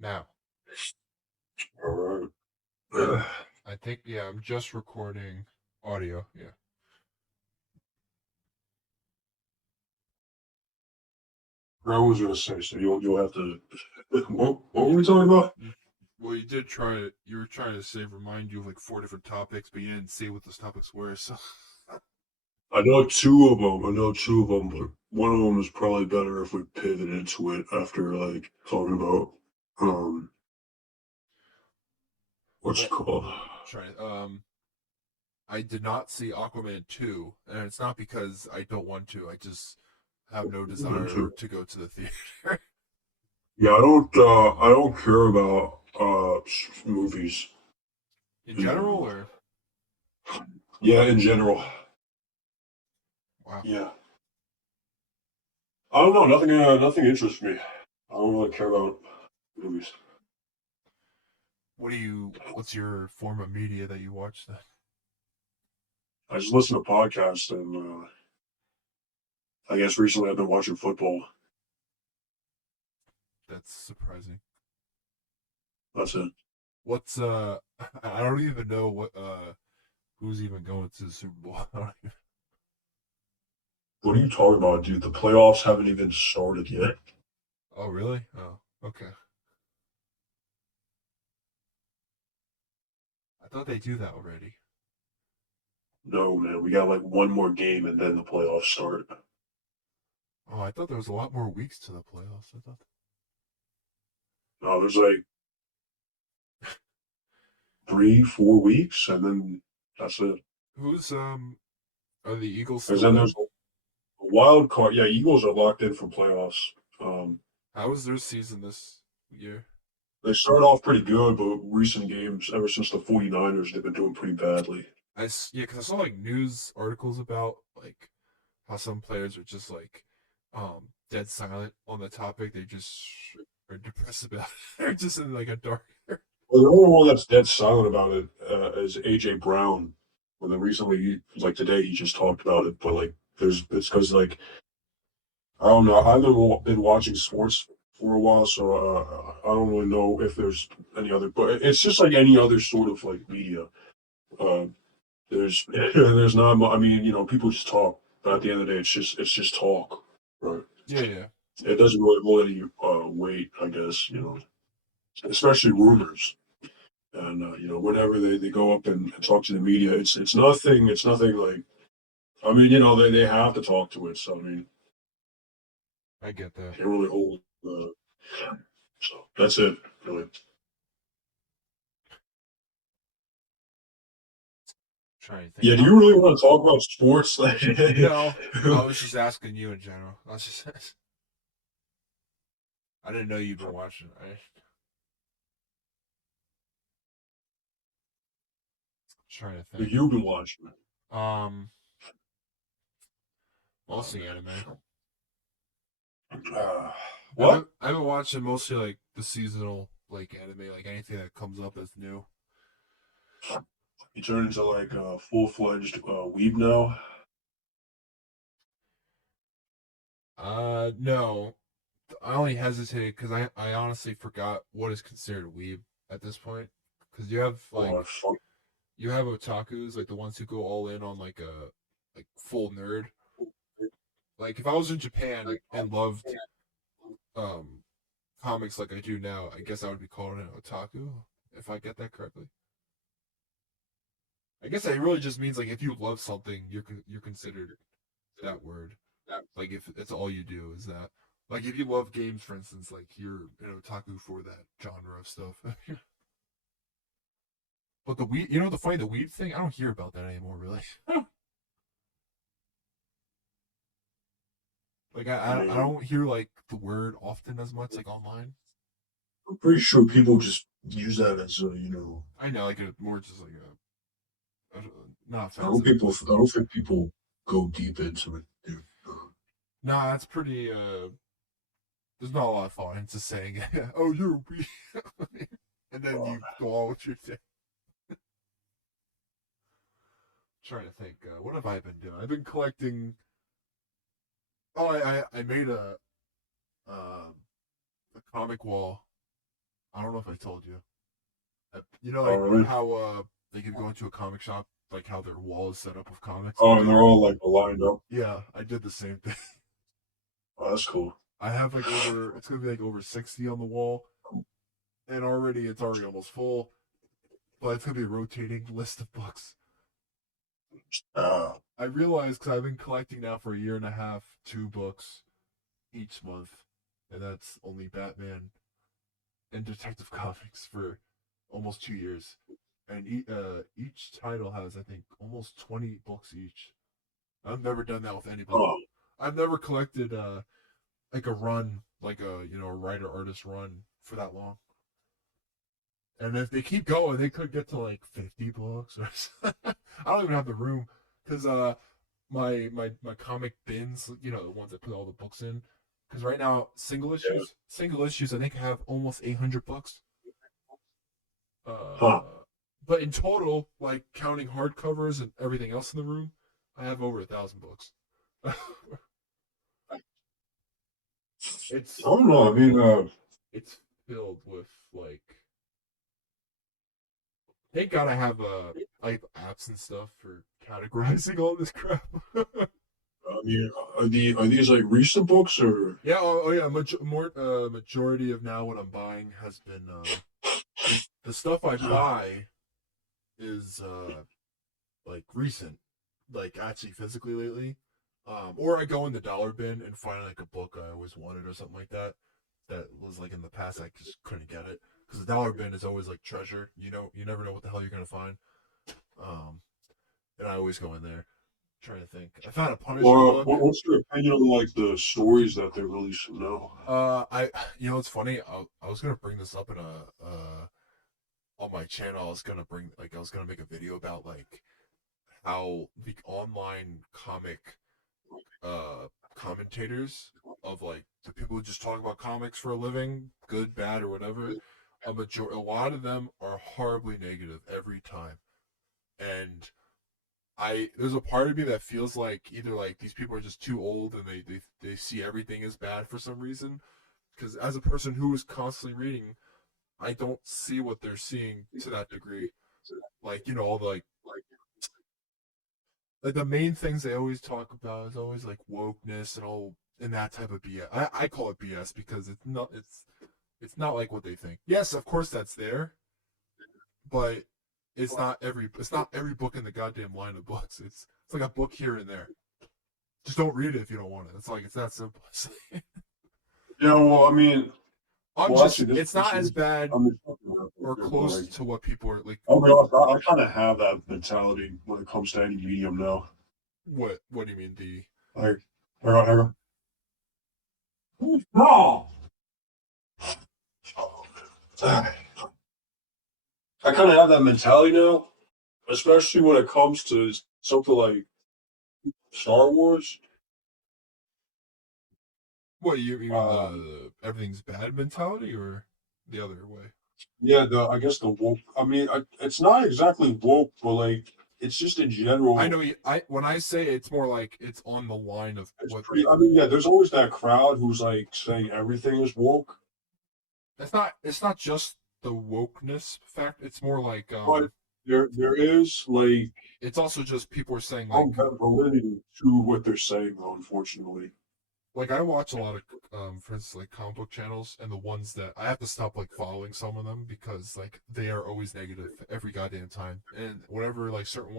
Now, All and right. I think, yeah, I'm just recording audio. Yeah. I was gonna say, so you'll have to. What were we talking about? Mm. Well, you did try it. You were trying to say remind you of like four different topics, but you didn't say what those topics were. So, I know two of them. I know two of them, but one of them is probably better if we pivot into it after like talking about what's it well, called? try. I did not see Aquaman 2, and it's not because I don't want to. I just have no One, desire two. to go to the theater. Yeah, I don't care about movies. In In general, general. or Yeah, in general. wow, Yeah. I don't know. Nothing interests me. I don't really care about movies. what's your form of media that you watch then? I just listen to podcasts, and I guess recently I've been watching football. That's surprising. That's it. What's I don't even know who's even going to the Super Bowl. I don't even, What are you talking about, dude? The playoffs haven't even started yet. oh really? Oh, okay. I thought they do that already. No, man, we got like one more game and then the playoffs start. Oh, I thought there was a lot more weeks to the playoffs. I thought. No, there's like 3, 4 weeks, and then that's it. Who's are the Eagles Because still then in? there's a wild card. Yeah, Eagles are locked in for playoffs. Um, How was their season this year? they started off pretty good, but recent games, ever since the 49ers, they've been doing pretty badly. Yeah, because I saw like news articles about like how some players are just like dead silent on the topic. They just are depressed about it. They're just in like a dark. Well, the only one that's dead silent about it is AJ Brown. Well, then recently, like today, he just talked about it. But like, it's because like I don't know. I've been watching sports for a while, so I don't really know if there's any other. But it's just like any other sort of like media. Uh, there's not. I mean, people just talk. But at the end of the day, it's just talk, right? Yeah, yeah, It doesn't really hold any weight, I guess. Especially rumors. And whenever they go up and talk to the media, it's nothing like. I mean, they have to talk to it, so I mean, I get that. can't really hold. So that's it, really. Trying to think. Yeah, do you really want to talk about sports? Like, No, I was just asking you in general. I was just I didn't know you've been watching. I trying to think. you've been watching. Um, Oh mostly man. anime. Uh, what? I've been watching mostly like the seasonal like anime, like anything that comes up as new. You turned into like a full-fledged weeb now? No, I only hesitated because I honestly forgot what is considered weeb at this point. Because you have Oh, like you have otakus like the ones who go all in on like a like full nerd. Like if I was in Japan and loved um comics like I do now, I guess I would be called an otaku if I get that correctly. I guess that really just means like if you love something, you're considered that word. Like if it's all you do is that. Like if you love games, for instance, like you're an otaku for that genre of stuff. But the weed, the funny the weed thing, I don't hear about that anymore. Really, like I I mean, don't hear like the word often as much like online. I'm pretty sure people just use that as I know like a more just like a not I don't offensive, people. but I don't think people go deep into it, dude. nah, that's pretty. There's not a lot of thought into saying, "Oh, you're a weed," and then Uh, you go on with your day. Trying to think, what have I been doing? I've been collecting. Oh, I made um a comic wall I don't know if I told you. You know, Oh, like really? how like if you go into a comic shop, like how their wall is set up with comics. Oh, and they're all like lined up. Yeah, I did the same thing. Oh, that's cool. I have like over. It's gonna be like over 60 on the wall, and it's already almost full. But it's gonna be a rotating list of books. Uh, I realized because I've been collecting now for a year and a half, 2 books each month, and that's only Batman and Detective Comics for almost 2 years. And each title has, I think, almost 20 books each. I've never done that with any book. oh, I've never collected like a run, like a writer artist run for that long. And if they keep going, they could get to like 50 books. Or I don't even have the room because my comic bins, the ones I put all the books in. Because right now, yeah. single issues, I think I have almost 800 books. Huh. But in total, like counting hardcovers and everything else in the room, I have over 1,000 books. I it's don't know. I mean, it's filled with like. Thank God I have like apps and stuff for categorizing all this crap. are these like recent books or? Yeah, yeah. Majority of now what I'm buying has been the stuff I buy is like recent, like actually physically lately. Or I go in the dollar bin and find like a book I always wanted or something like that. That was like in the past I just couldn't get it because the dollar bin is always like treasure. You never know what the hell you're gonna find. Um, and I always go in there trying to think. I found a Punisher Well, book. what's your opinion on like the stories that they're releasing now? I it's funny. I was gonna bring this up in a on my channel. I was gonna make a video about like how the online comic uh commentators of like the people who just talk about comics for a living, good, bad, or whatever. A lot of them are horribly negative every time, and there's a part of me that feels like either like these people are just too old and they see everything as bad for some reason. Because as a person who is constantly reading, I don't see what they're seeing to that degree. Like all the like the main things they always talk about is always like wokeness and all and that type of BS. I call it BS because it's not like what they think. Yes, of course that's there, but it's not every book in the goddamn line of books. It's like a book here and there. Just don't read it if you don't want it. It's that simple. Yeah, well, I mean, actually, It's not as bad I'm just talking about or it, but close like, to what people are like. I'll be honest, I kind of have that mentality when it comes to any medium now. What do you mean the? Like, hang on. No! I kind of have that mentality now, especially when it comes to something like Star Wars. What you mean Um, the everything's bad mentality or the other way? yeah, I guess the woke. I mean, it's not exactly woke, but like it's just in I general. know. I when I say it's more like it's on the line of It's what pretty. I mean, yeah, there's always that crowd who's like saying everything is woke, it's not just the wokeness fact. It's more like but there is like it's also just people are saying some validity to what they're saying, though. Unfortunately, like I watch a lot of for instance like comic book channels and the ones that I have to stop like following some of them because like they are always negative every goddamn time and whatever like certain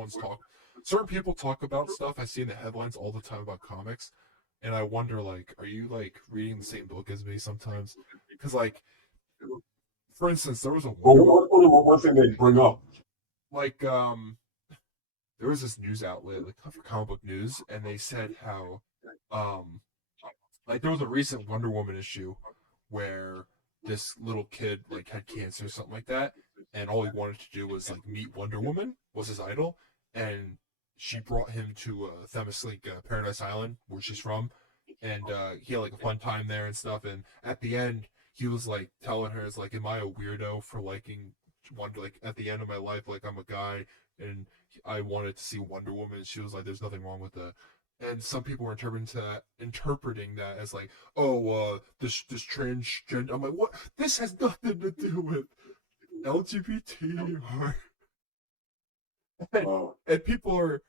people talk about stuff I see in the headlines all the time about comics and I wonder like are you like reading the same book as me sometimes because like for instance there was a but Wonder one thing they bring up. like there was this news outlet like for comic book news and they said how um like there was a recent Wonder Woman issue where this little kid like had cancer or something like that, and all he wanted to do was like meet Wonder Woman was his idol, and she brought him to Themyscira Paradise Island where she's from, and he had like a fun time there and stuff. And at the end, he was like telling her, "It's like, am I a weirdo for liking Wonder? Like at the end of my life, like I'm a guy and I wanted to see Wonder Woman." And she was like, "There's nothing wrong with that." and some people were interpreting that as like, oh, this transgender. I'm like, what? This has nothing to do with LGBT, and, Wow. and people are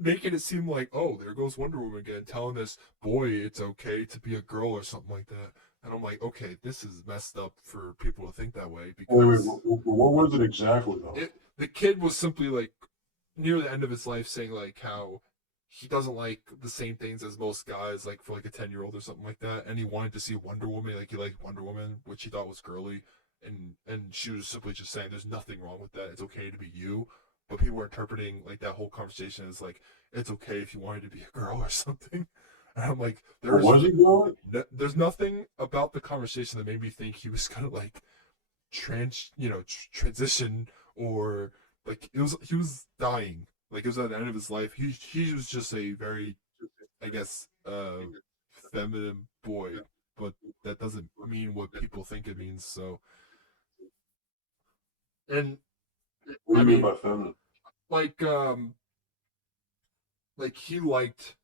making it seem like, oh, there goes Wonder Woman again, telling this boy it's okay to be a girl or something like that. And I'm like, okay, this is messed up for people to think that way Wait, because what was it exactly though? the kid was simply like near the end of his life saying like how he doesn't like the same things as most guys, like for like a 10-year-old or something like that, and he wanted to see Wonder Woman, like he liked Wonder Woman, which he thought was girly, and she was simply just saying there's nothing wrong with that, it's okay to be you. But people were interpreting like that whole conversation as like it's okay if you wanted to be a girl or something. And I'm like, What was he doing? there's nothing about the conversation that made me think he was gonna like transition, or like he was dying, like it was at the end of his life. He was just a very, I guess, feminine boy, but that doesn't mean what people think it means. So, and What do I you mean mean, by feminine? like like he liked,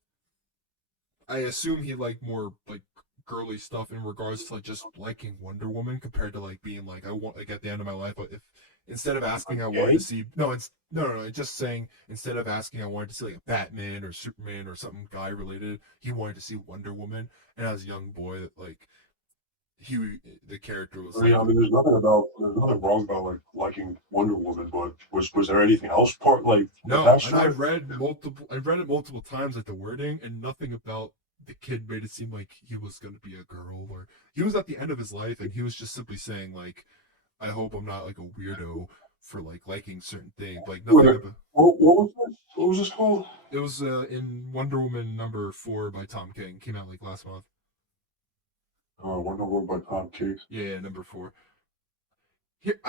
I assume he liked more like girly stuff in regards to like just liking Wonder Woman compared to like being like I want, like at the end of my life, but if instead of asking I wanted to Gay? see no, just saying instead of asking I wanted to see like a Batman or Superman or something guy related, he wanted to see Wonder Woman. And as a young boy, like he the character was like, I mean, there's nothing wrong about like liking Wonder Woman, but was there anything else part like no. attached And to it? I read it multiple times, like the wording, and nothing about the kid made it seem like he was going to be a girl, or he was at the end of his life and he was just simply saying like, I hope I'm not like a weirdo for like liking certain things, like nothing Wait, about. what was this? What was this called? It was in Wonder Woman #4 by Tom King, came out like last month. Wonder Woman by Tom Cruise. Yeah, #4. Here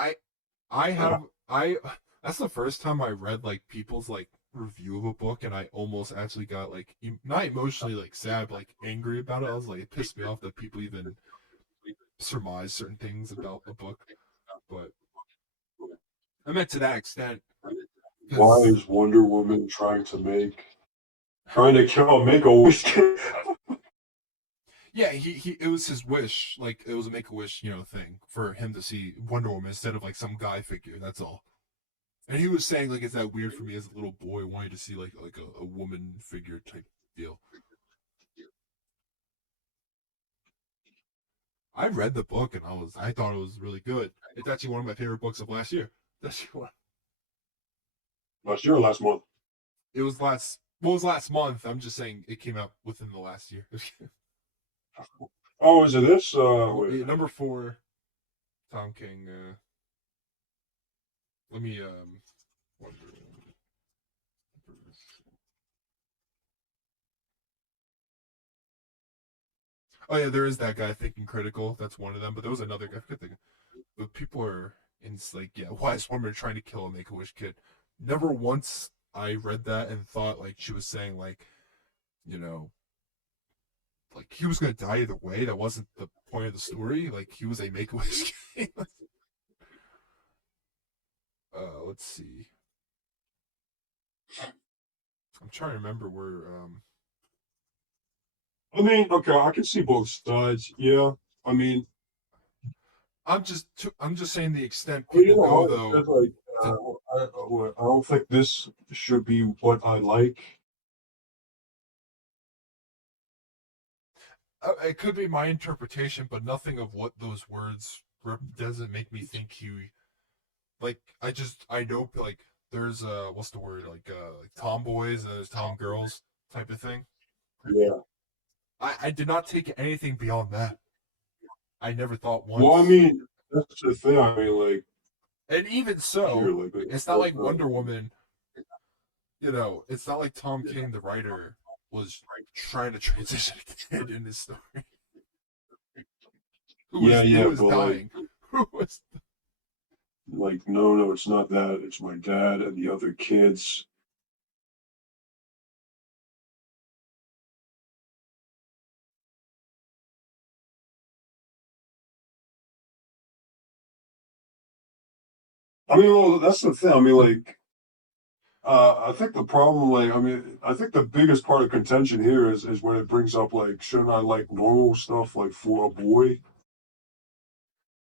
I have I that's the first time I read like people's like review of a book, and I almost actually got like not emotionally like sad, but like angry about it. I was like, it pissed me off that people even surmise certain things about a book. But I meant to that extent Why because is Wonder Woman trying to kill make a wish? yeah, he it was his wish, like it was a make a wish, thing for him to see Wonder Woman instead of like some guy figure. That's all. And he was saying like, is that weird for me as a little boy wanting to see like a woman figure type deal? I read the book and I thought it was really good. It's actually one of my favorite books of last year. That's what Last year or last month? it was last. What was last month? I'm just saying it came out within the last year. Oh, is it this? Wait a Yeah, minute. #4, Tom King. Let me oh yeah, there is that guy Thinking Critical. That's one of them. But there was another guy. I forget the. But people are in like, yeah, why is woman trying to kill a Make a Wish kid? Never once I read that and thought like she was saying like, you know, like he was gonna die either way. That wasn't the point of the story. Like he was a Make a Wish kid. Let's see. I'm trying to remember where. I mean, okay, I can see both sides. Yeah, I mean, I'm just saying the extent well, you people know go what? It though says like, to. I don't think this should be what I like. It could be my interpretation, but nothing of what those words doesn't make me think he like. I know like there's what's the word, like tomboys and there's tomgirls type of thing. Yeah. I did not take anything beyond that. I never thought Well, I once. mean, that's the thing. I mean, like And even here, so, like it's not like Wonder Woman. It's not like Tom King, the writer, was trying to transition a kid in his story yeah, who yeah, was but dying, who was. no, no, it's not that. It's my dad and the other kids. I mean, well, that's the thing. I mean, like I think the problem, like, I mean, I think the biggest part of contention here is when it brings up like, shouldn't I like normal stuff like for a boy?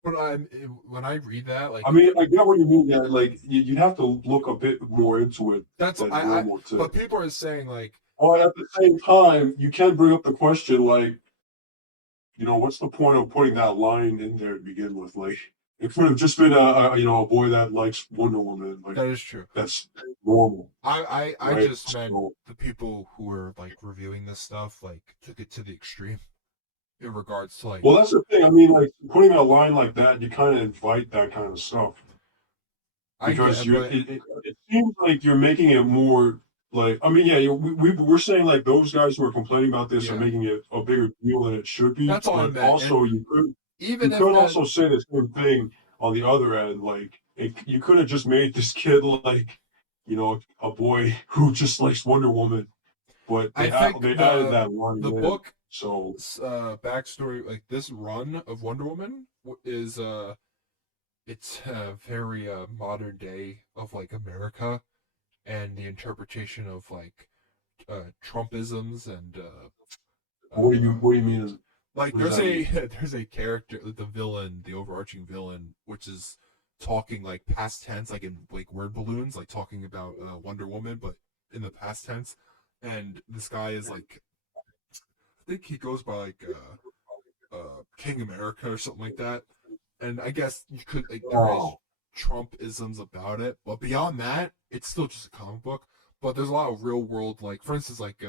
When I read that, I like mean, I get what you mean. Yeah, like you'd have to look a bit more into it that's than normal but to. people are saying like But at the same time, you can bring up the question like, what's the point of putting that line in there to begin with? Like, it could have just been a boy that likes Wonder Woman. Like, that is true. that's normal, I right? just meant So, the people who were like reviewing this stuff like took it to the extreme in regards to like well, that's the thing. I mean, like putting a line like that, you kind of invite that kind of stuff I because get, but it seems like you're making it more like. I mean, yeah, we're saying like those guys who are complaining about this are yeah, making it a bigger deal than it should be, that's all I but meant. And also you even if could that also say the same thing on the other end. Like, you could have just made this kid like, a boy who just likes Wonder Woman, but I they think added that line the in. book So, backstory like this run of Wonder Woman is it's very modern day of like America and the interpretation of like Trumpisms and what do you mean? like What does there's that a mean? there's a character, the villain, the overarching villain, which is talking like past tense, like in like word balloons, like talking about Wonder Woman, but in the past tense. And this guy is like, I think he goes by like King America or something like that. And I guess you could like there is Oh, Trumpisms about it, but beyond that, it's still just a comic book. But there's a lot of real world, like for instance, like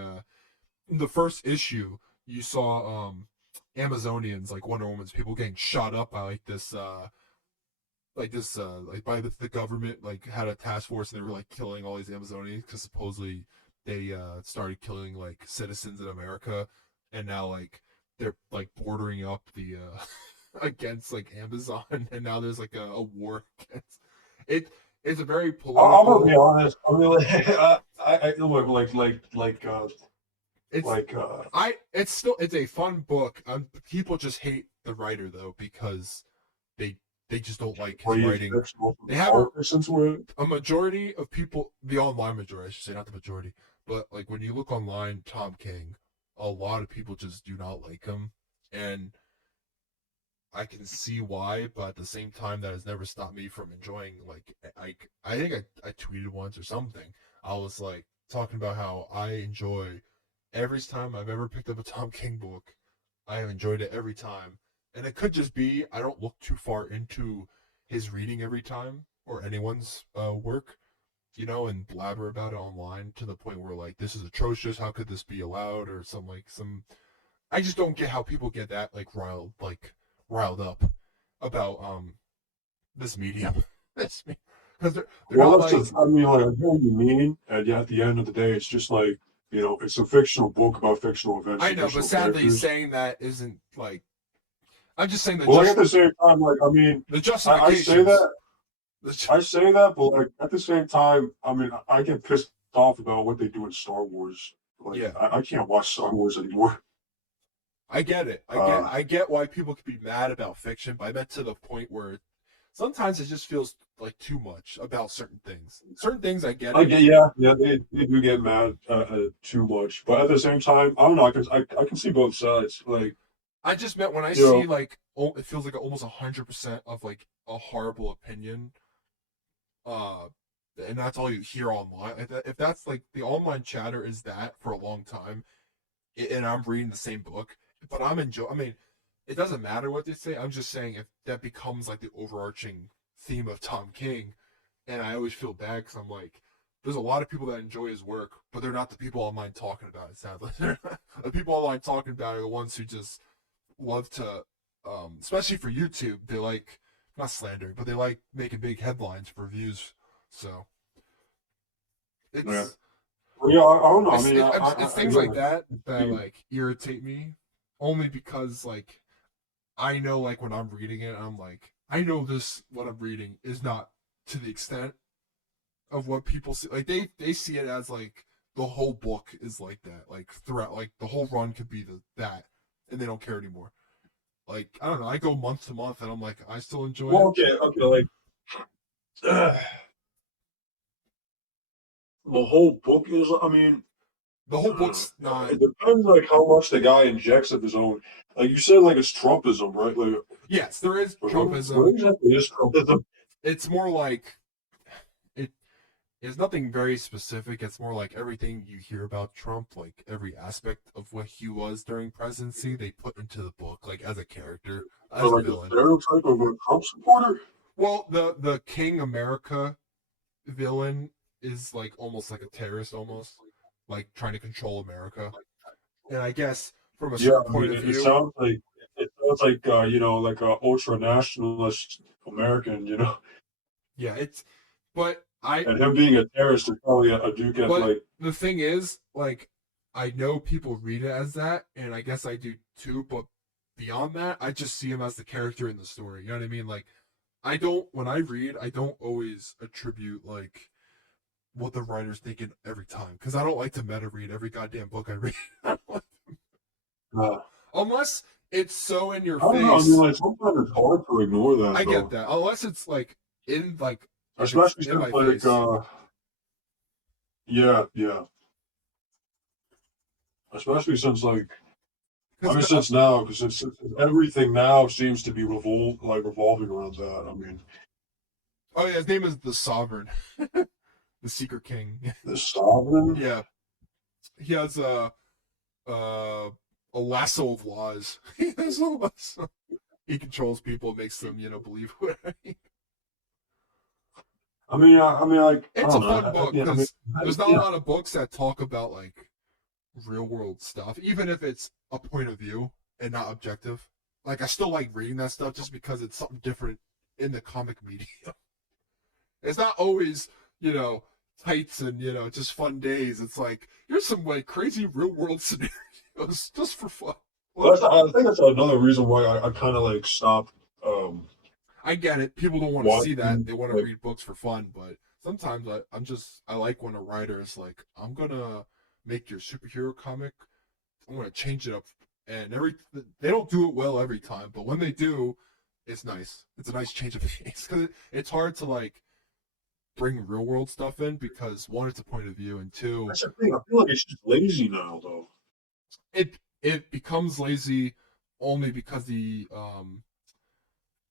in the first issue, you saw Amazonians, like Wonder Woman's people getting shot up by like by the government, like had a task force and they were like killing all these Amazonians because supposedly they started killing like citizens in America, and now like they're like bordering up the against like Amazon, and now there's like a war against it. It's a very I'm gonna be political. honest. I mean, like, I look It's like it's a fun book. People just hate the writer though because they they just don't like his where you writing. fix most of They the have politics into it. a majority of people, the online majority, I should say, not the majority, but like when you look online, Tom King, a lot of people just do not like him, and I can see why, but at the same time, that has never stopped me from enjoying. Like, I think I tweeted once or something. I was like talking about how I enjoy every time I've ever picked up a Tom King book. I have enjoyed it every time, and it could just be I don't look too far into his reading every time or anyone's work, and blabber about it online to the point where like this is atrocious. How could this be allowed? Or some like some I just don't get how people get that riled up about this medium. This because they're Well, not that's like just. I mean, like, I know what you mean, and yeah, at the end of the day, it's just like, it's a fictional book about fictional events I and know, but fictional sadly characters. saying that isn't like I'm just saying that Well, like at just the same time, like, I mean, the I say justifications. that, but like at the same time, I mean, I get pissed off about what they do in Star Wars. Like, Yeah, I can't watch Star Wars anymore. I get it. Uh, I get why people could be mad about fiction, but I meant to the point where sometimes it just feels like too much about certain things. Certain things I get I it. get, yeah, yeah, they do get mad too much, but at the same time, I don't know. I can see both sides. Like, I just meant when I you know, see like it feels like almost 100% of like a horrible opinion, uh, and that's all you hear online. If that's like the online chatter is that for a long time, and I'm reading the same book, but I'm enjoying. I mean, it doesn't matter what they say. I'm just saying if that becomes like the overarching theme of Tom King, and I always feel bad because I'm like, there's a lot of people that enjoy his work, but they're not the people online talking about it. Sadly, the people online talking about it are the ones who just love to, especially for YouTube, they like not slandering, but they like making big headlines for views. So yeah. it's Well, yeah, I don't know. I mean, it's things like again, that that like irritate me, only because like I know like when I'm reading it, I'm like I know this what I'm reading is not to the extent of what people see. Like they see it as like the whole book is like that, like throughout, like the whole run could be that, and they don't care anymore. Like I don't know, I go month to month, and I'm like I still enjoy well, it. okay, like, uh, the whole book is. I mean, The whole book's not. it depends like how much the guy injects of his own. Like you said, like it's Trumpism, right? Like, Yes, there is what Trumpism. exactly is Trumpism? It's more like it is nothing very specific. It's more like everything you hear about Trump, like every aspect of what he was during presidency, they put into the book, like as a character, Or as a like a villain. stereotype of a Trump supporter? Well, the King America villain is like almost like a terrorist, almost like trying to control America. And I guess from a Yeah, certain I point mean, of it view, sounds like like a ultra nationalist American, yeah, it's. But I and him being a terrorist is probably a duke at But like. the thing is, like, I know people read it as that, and I guess I do too. But beyond that, I just see him as the character in the story. You know what I mean? Like, I don't when I read, I don't always attribute like what the writer's thinking every time because I don't like to meta read every goddamn book I read. Uh, Unless it's so in your I don't know. I mean, face. like sometimes it's hard to ignore that I get though, that. Unless it's like if it's especially in since my like face. yeah, especially since like I Because mean since now because since everything now seems to be revolving around that. I mean, oh yeah, his name is the Sovereign, the Secret King. the sovereign. Yeah, he has uh, a lasso of laws. He has a lasso. He controls people, makes them, believe whatever. I mean, like I It's a don't know. fun book I mean, because there's not a yeah, lot of books that talk about like real world stuff, even if it's a point of view and not objective. Like I still like reading that stuff just because it's something different in the comic media. It's not always, you know, tights and just fun days. It's like here's some like crazy real world scenarios just for fun. well, Well, I think that's another reason why I kind of like stopped I get it. People don't want to see that. watching They want to like read books for fun. But sometimes I like when a writer is like, I'm gonna make your superhero comic. I'm gonna change it up, and they don't do it well every time. But when they do, it's nice. It's a nice change of pace because it's hard to like bring real world stuff in because one, it's a point of view, and two, that's the thing. I feel like it's just lazy now though. it becomes lazy only because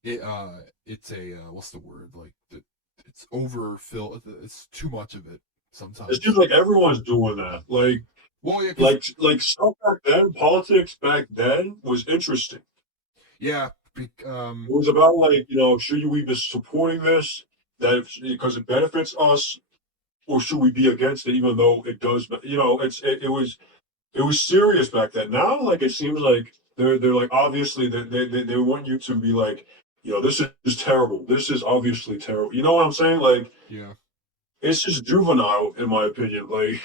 it's a what's the word like it's overfill. It's too much of it It sometimes. seems like everyone's doing that. Well, yeah, because Like stuff back then, politics back then was interesting. yeah, It was about like, should we be supporting this because it benefits us, or should we be against it even though it does? It was serious back then. Now, like it seems like they're like obviously they want you to be like, this is terrible. This is obviously terrible. You know what I'm saying? Like yeah, it's just juvenile in my opinion. Like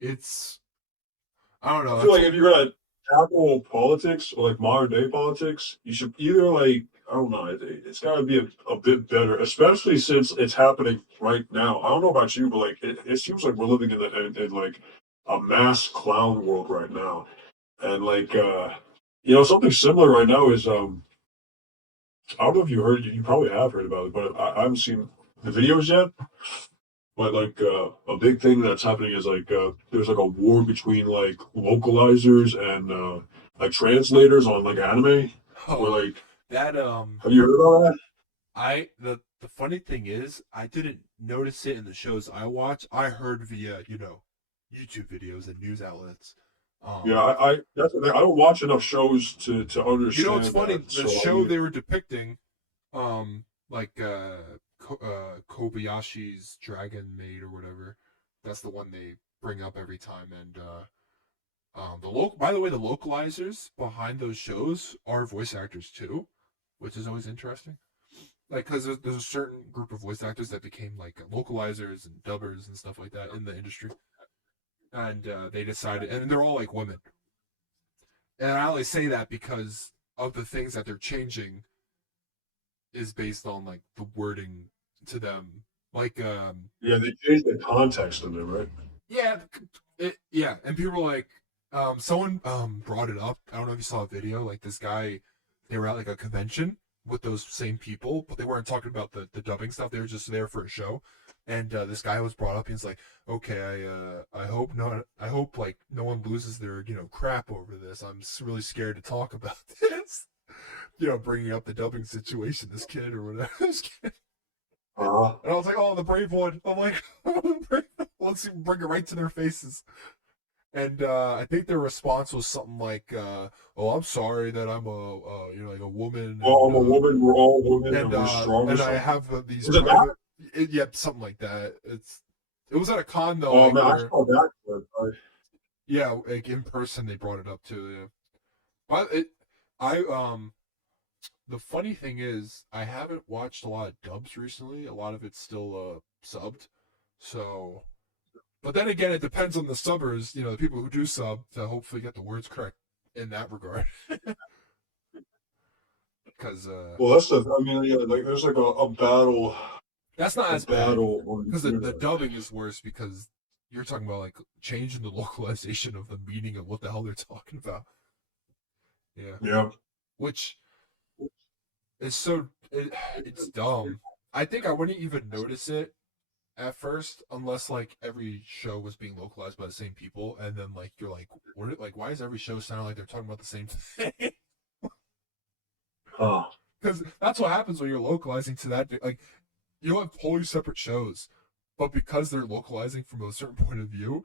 it's I don't I know. feel That's like if you're gonna tackle politics or like modern day politics, you should either like I don't know, it's got to be a bit better, especially since it's happening right now. I don't know about you, but like it seems like we're living in like a mass clown world right now, and like something similar right now is I don't know if you heard, you probably have heard about it, but I haven't seen the videos yet. But like a big thing that's happening is like there's like a war between like localizers and like translators on like anime. Where oh like, that have you heard about that? I the funny thing is I didn't notice it in the shows I watch. I heard via YouTube videos and news outlets. Yeah, Um, I that's the thing. I don't watch enough shows to it's understand funny that. the So I show mean, they were depicting, like Kobayashi's Dragon Maid or whatever. That's the one they bring up every time, and by the way, the localizers behind those shows are voice actors too, which is always interesting. Like, because there's a certain group of voice actors that became like localizers and dubbers and stuff like that in the industry, and they decided, and they're all like women. And I only say that because of the things that they're changing is based on like the wording to them. Like, yeah, they changed the context of it, right? yeah, yeah, and people were like, someone brought it up. I don't know if you saw a video. Like this guy, they were at like a convention with those same people, but they weren't talking about the dubbing stuff. They were just there for a show, And this guy was brought up. He's like, okay, I hope not. I hope like no one loses their crap over this. I'm really scared to talk about this. Bringing up the dubbing situation, this kid or whatever. This kid. Uh-huh. And I was like, oh, the brave one. I'm like, let's bring it right to their faces. And I think their response was something like, "Oh, I'm sorry that I'm like a woman, Well, I'm a woman. We're all women, and we're strong or and I something. have these Is it that? private, yeah, something like that." It was at a con though, Oh like man, I where saw that clip. yeah, like in person they brought it up too. Yeah, but I the funny thing is I haven't watched a lot of dubs recently. A lot of it's still subbed, so. But then again, it depends on the subbers, the people who do sub to hopefully get the words correct in that regard. Because Well, that's the. I mean, yeah, like there's like a battle, that's not a as bad. battle on Because the the internet. dubbing is worse because you're talking about like changing the localization of the meaning of what the hell they're talking about. Yeah, Yeah. which is it's dumb. I think I wouldn't even notice it at first unless like every show was being localized by the same people, and then like you're like, why is every show sounding like they're talking about the same thing? Oh. Because that's what happens when you're localizing to that. Like, you'll have totally separate shows, but because they're localizing from a certain point of view,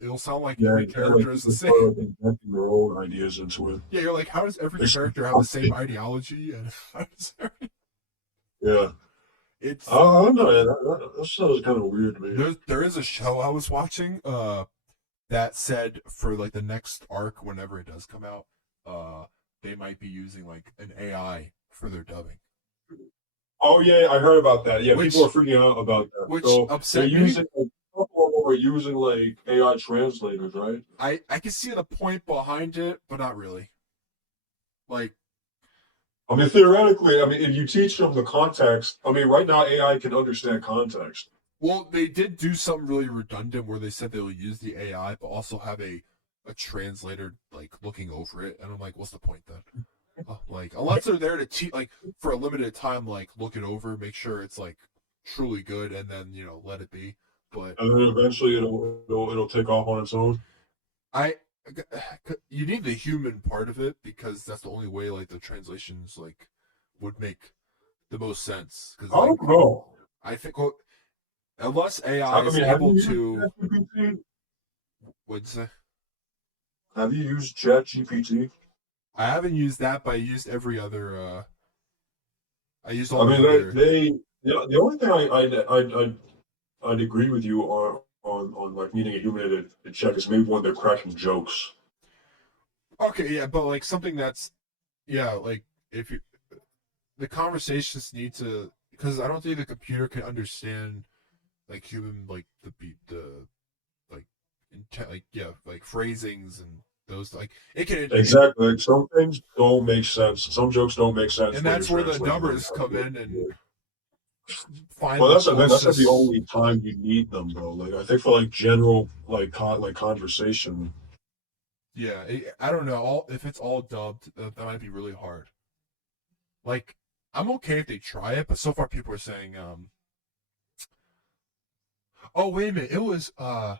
it'll sound like Yeah, every it's kinda like character is the people same. start like injecting their own ideas into it. Yeah, you're like, how does every It's character have the same ideology? And how does yeah. I it's don't know. Yeah, that sounds kind of weird to me. there is a show I was watching that said for like the next arc whenever it does come out, uh they might be using like an AI for their dubbing, Oh yeah, I heard about that. Yeah, people are which freaking out about that. which So they're upset me. using like, a couple of them are using like AI translators, right? I can see the point behind it, but not really. Like, I mean, theoretically, I mean, if you teach them the context, I mean, right now AI can understand context. well, they did do something really redundant where they said they'll use the AI, but also have a translator like looking over it, and I'm like, what's the point then? Like, unless they're there to teach, like for a limited time, like look it over, make sure it's like truly good, and then let it be. But And then eventually it'll take off on its own. I, you need the human part of it because that's the only way like the translations like would make the most sense. Because I like don't know. I think unless AI I is mean, have you able used to, ChatGPT? what'd you say? Have you used ChatGPT? I haven't used that, but I used every other. I used I all the mean, other. the only thing I'd agree with you on like needing a human to check is maybe when they're cracking jokes. Okay, yeah, but like something that's, yeah, like if you the conversations need to, because I don't think the computer can understand like human like the like intent, like yeah, like phrasings and those like it can Exactly. Like some things don't make sense. Some jokes don't make sense and when you're that's where the translating them. numbers come in and find Well, the that's not the closest. only time you need them, though. Like I think for like general like conversation. Yeah, I don't know. All if it's all dubbed, that might be really hard. Like, I'm okay if they try it, but so far people are saying, oh wait a minute, it was what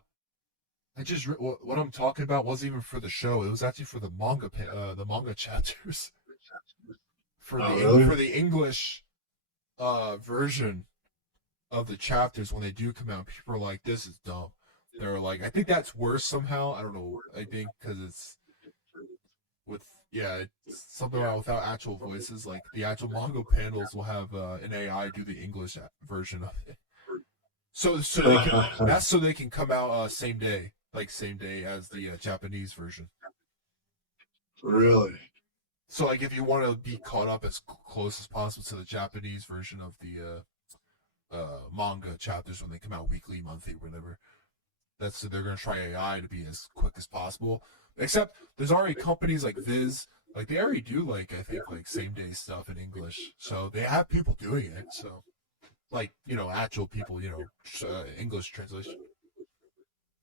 I'm talking about wasn't even for the show. It was actually for the manga chapters Oh, really? for the English version of the chapters when they do come out. People are like, this is dumb. They're like, I think that's worse somehow. I don't know. I think because it's with yeah, it's something about without actual voices. Like the actual manga panels will have an AI do the English version of it. So they can that's so they can come out same day, like same day as the Japanese version. Really? So like if you want to be caught up as close as possible to the Japanese version of the manga chapters when they come out weekly, monthly, whatever. That's so they're gonna try AI to be as quick as possible. Except there's already companies like Viz, like they already do like I think like same day stuff in English. So they have people doing it. So like actual people, English translation.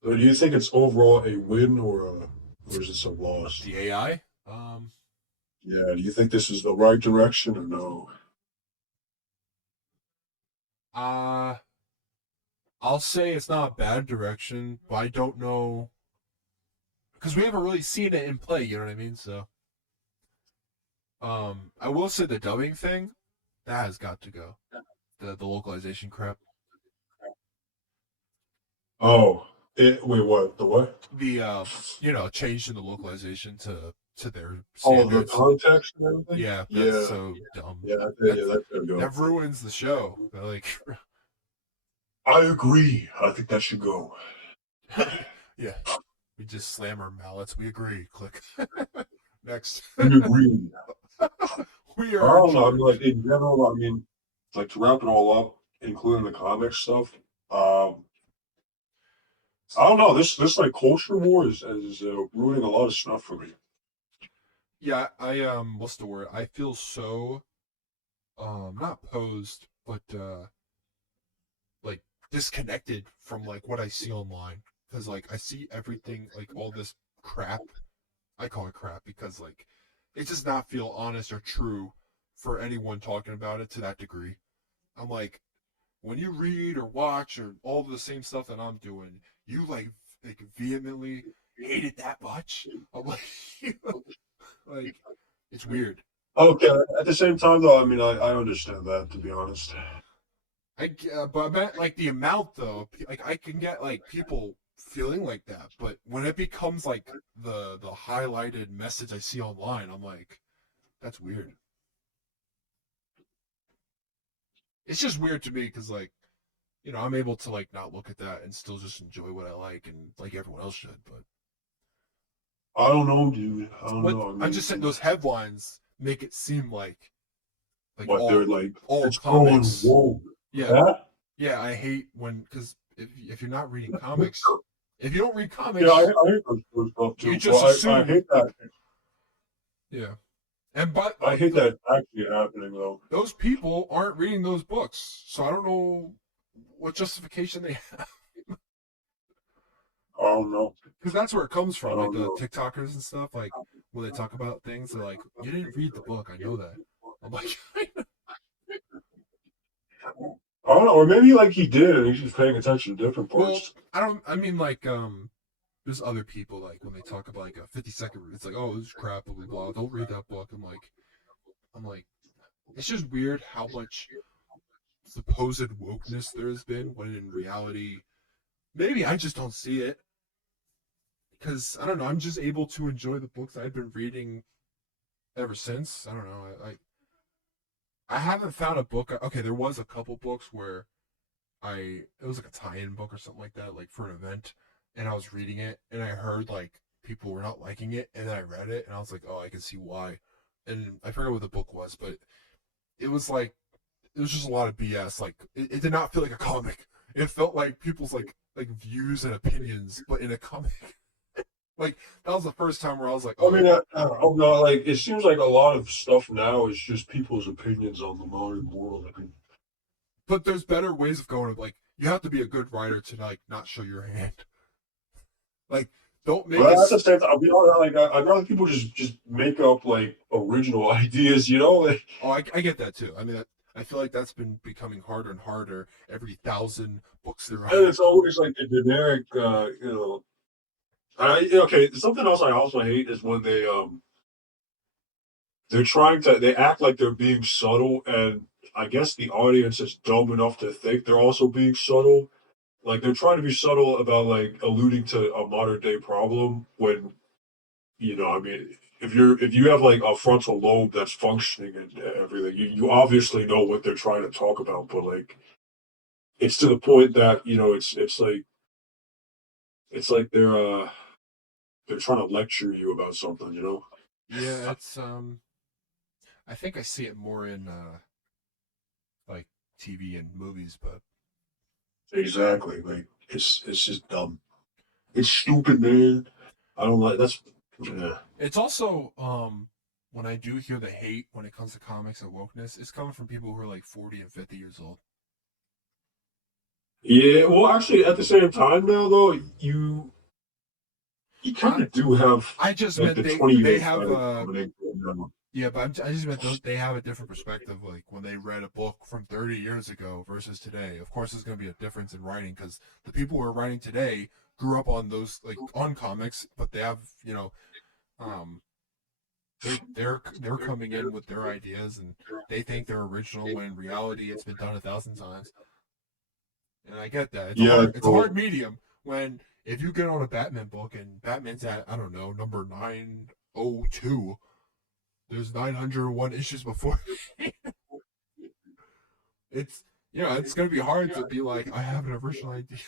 So do you think it's overall a win or is this a loss? The AI. Yeah. Do you think this is the right direction or no? I'll say it's not a bad direction, but I don't know because we haven't really seen it in play. You know what I mean? So, I will say the dubbing thing that has got to go. The localization crap. Oh, wait, what? The what? The change in the localization to their Oh, the standards. context and everything. Yeah, that's Yeah, so dumb. yeah, That's that's gonna go. that ruins the show. Like, I agree. I think that should go. yeah, we just slam our mallets. We agree. Click. Next. We agree. We I are in don't know. I mean, like charge. in general, I mean, like to wrap it all up, including the comic stuff. Um, I don't know. This like culture war is ruining a lot of stuff for me. Yeah, what's the word? I feel so not posed, but like disconnected from like what I see online because like I see everything like all this crap. I call it crap because like it does not feel honest or true for anyone talking about it to that degree. I'm like, when you read or watch or all the same stuff that I'm doing, you like vehemently hate it that much. I'm like, like it's weird. Okay. At the same time, though, I mean, I understand that to be honest. But I meant like the amount though. Like I can get like people feeling like that, but when it becomes like the highlighted message I see online, I'm like, that's weird. It's just weird to me because like I'm able to like not look at that and still just enjoy what I like and like everyone else should. I don't know, dude. I don't But know. I I'm mean, just saying those headlines make it seem like what they're like, all it's going comics. woke. Yeah, Yeah. yeah. I hate when because if you're not reading comics, if you don't read Yeah, comics, I hate those sort of stuff you too. just But I assume. hate that. Yeah, and but I hate that actually happening though. those people aren't reading those books, so I don't know what justification they have I don't know. because that's where it comes I from. Like don't the know. TikTokers and stuff, like when they talk about things, they're like, "You didn't read the book. I know that." I'm like, I don't know. Or maybe like he did, and he's just paying attention to different well, parts. I don't. I mean, like, there's other people like when they talk about like a 50-second, it's like, "Oh, this is crap," blah blah blah. Don't read that book. I'm like, it's just weird how much supposed wokeness there has been when in reality, maybe I just don't see it because I don't know. I'm just able to enjoy the books I've been reading ever since. I don't know. I haven't found a book. Okay, there was a couple books where it was like a tie-in book or something like that, like for an event, and I was reading it and I heard like people were not liking it, and then I read it and I was like, oh, I can see why. And I forget what the book was, but it was like it was just a lot of BS. Like it did not feel like a comic. It felt like people's like views and opinions, but in a comic. Like that was the first time where I was like, I oh, mean, I don't know. Like, it seems like a lot of stuff now is just people's opinions on the modern world. I mean, but there's better ways of going. Like you have to be a good writer to like not show your hand. Like don't make it. but at the same time, I'll be honest, like, I'd rather people just make up like original ideas, you know? Like, Oh, I get that too. I mean, I feel like that's been becoming harder and harder every thousand books there and are. it's always like the generic, okay, something else I also hate is when they're trying to, they act like they're being subtle, and I guess the audience is dumb enough to think they're also being subtle. Like, they're trying to be subtle about like alluding to a modern day problem when, I mean, if you have like a frontal lobe that's functioning and everything, you obviously know what they're trying to talk about, but like it's to the point that, it's like they're trying to lecture you about something, you know? Yeah, it's I think I see it more in like TV and movies, but Exactly. Like it's just dumb. It's stupid, man. I don't like that's yeah. it's also when I do hear the hate when it comes to comics and wokeness, it's coming from people who are like 40 and 50 years old. Yeah, well actually at the same time now though, you kind I of do have I just like meant the they 20-year-old have guys coming in now. Yeah, but I just meant they have a different perspective. Like when they read a book from 30 years ago versus today. Of course, there's going to be a difference in writing because the people who are writing today grew up on those like on comics, but they have um, they're coming in with their ideas and they think they're original when in reality it's been done 1,000 times. And I get that. Yeah, It's a so hard medium when if you get on a Batman book and Batman's at I don't know number 902, there's 901 issues before. It's it's gonna be hard to be like I have an original idea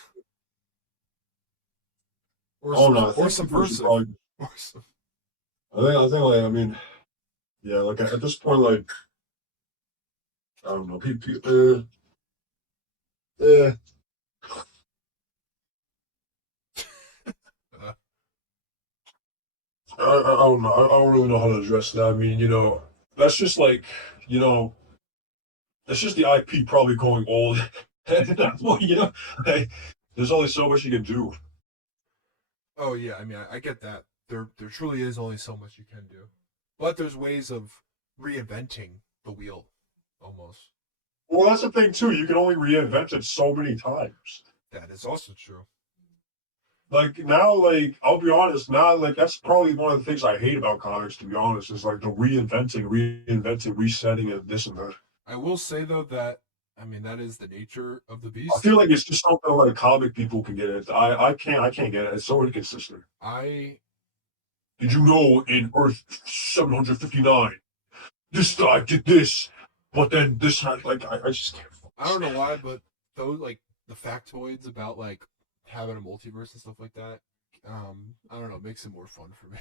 or oh no, I or think people should subversive probably. or some, I think like I mean, yeah, like at this point, like I don't know, people. Uh, uh, I don't know. I don't really know how to address that. I mean, that's just like, you know, that's just the IP probably going old. At that point, like, there's only so much you can do. oh yeah, I mean I get that. There truly is only so much you can do, but there's ways of reinventing the wheel, almost. Well, that's the thing too. You can only reinvent it so many times. That is also true. Like now, like I'll be honest, now like that's probably one of the things I hate about comics. To be honest, is like the reinventing, resetting, and this and that. I will say though that I mean that is the nature of the I beast. feel like it's just something like comic people can get it. I can't get it. It's so inconsistent. I Did you know in Earth 759, this guy did this, but then this had like I just can't. I don't know why, but those like the factoids about like having a multiverse and stuff like that, I don't know, it makes it more fun for me.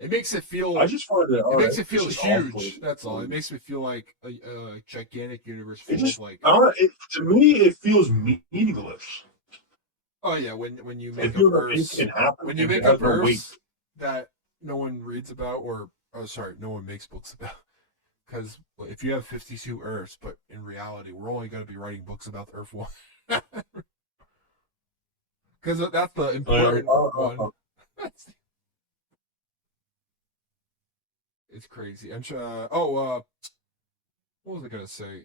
it makes it I feel just find it it all makes right. it It's feel just awful. huge. That's all. It makes me feel like a gigantic universe It full of just like I don't know, to me it feels meaningless. oh yeah, when you It make up feels like anything Earths can happen when you and it make has up no weight. Earths that no one reads about or oh sorry, no one makes books about. Because if you have 52 Earths, but in reality, we're only going to be writing books about Earth 1. Because that's the Like, important one. It's crazy. What was I going to say?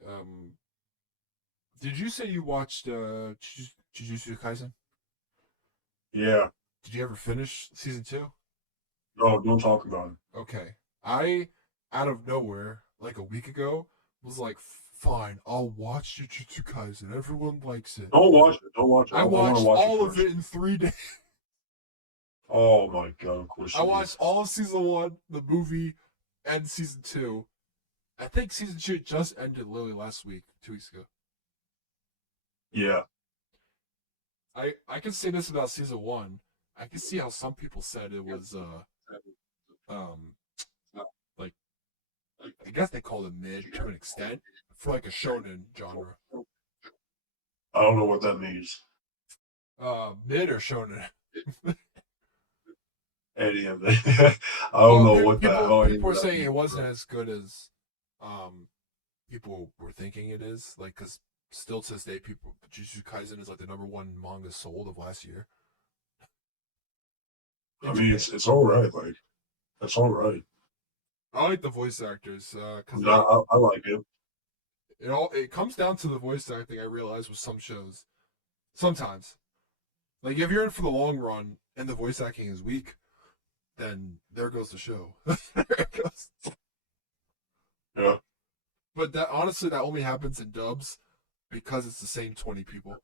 Did you say you watched Jujutsu Kaisen? yeah, Did you ever finish season 2? no, don't talk about it. Okay. I, out of nowhere, like a week ago, was like, fine, I'll watch Jujutsu Kaisen. Everyone likes it. Don't watch it. Don't watch it. I I want to watched watch it all of first. it in 3 days. Oh my god, of course I you did. watched all of season 1, the movie, and season 2. I think season 2 just ended literally last week, 2 weeks ago. Yeah, I can say this about season 1. I can see how some people said it was um like I guess they called it mid to an extent for like a shonen genre. I don't know what that means. Mid or shonen. Any of it. I don't Well, know what the hell any people of are that saying means, it wasn't bro. as good as um people were thinking it is. Like, because still to this day, people Jujutsu Kaisen is like the number 1 manga sold of last year I in mean, Japan. it's all right. Like, it's all right. I like the voice actors I because mean, I like it. it comes down to the voice acting. I realize with some shows, sometimes like if you're in for the long run and the voice acting is weak, then there goes the show. there it goes. Yeah. But that honestly, that only happens in dubs because it's the same 20 people.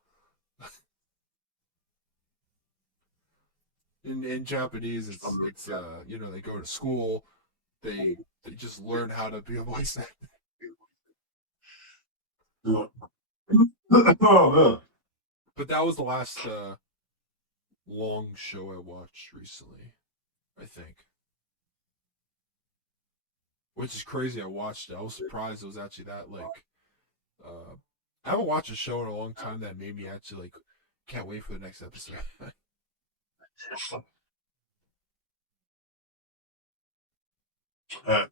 In Japanese, it's they go to school, they just learn how to be a voice actor. Yeah. Oh, But that was the last long show I watched recently, I think. Which is crazy. I watched it. I was surprised it was actually that like. Uh, I haven't watched a show in a long time that made me actually like can't wait for the next episode. yeah.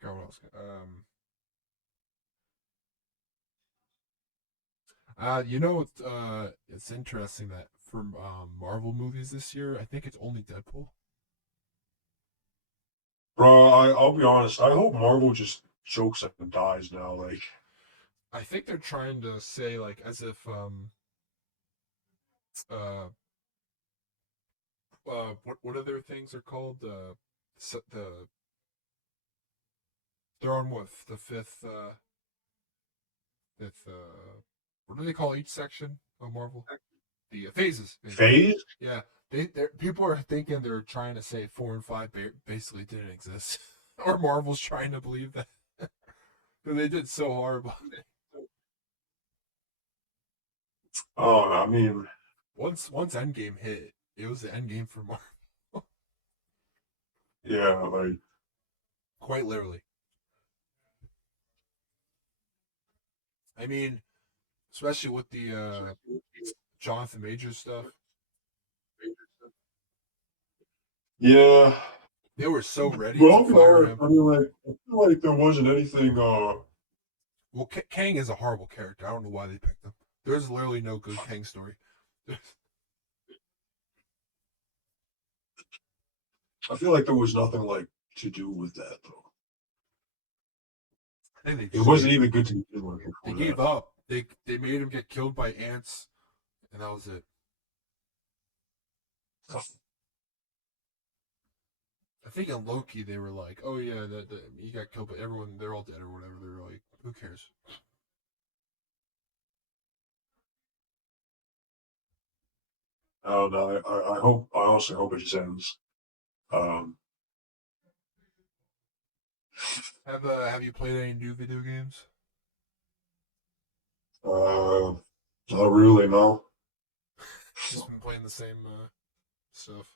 Forgot what else. It's interesting that from Marvel movies this year, I think it's only Deadpool. Bro, I'll be honest. I hope Marvel just chokes up and dies now. Like, I think they're trying to say like as if uh what other things are called the they're on what the fifth what do they call each section of Marvel? The phases. phase? Yeah, they people are thinking they're trying to say 4 and 5 basically didn't exist, or Marvel's trying to believe that they did so horrible. Oh, I mean, Once Endgame hit, it was the Endgame for Marvel, yeah, like, quite literally. I mean, especially with the Jonathan Majors stuff, yeah. they were so ready But to I'll be fire honest. him. I mean, like, I feel like there wasn't anything. Well, Kang is a horrible character. I don't know why they picked him. There's literally no good Kang story. I I feel like there was nothing like to do with that though. think they It just wasn't gave even good to begin with they before gave that. up. They made him get killed by ants, and that was it. I think in Loki they were like, "Oh yeah, that he got killed, but everyone they're all dead or whatever." They're like, "Who cares?" I don't know. I hope. I honestly hope it just ends. Um. Have you played any new video games? Uh. Not really. No. Just been playing the same stuff.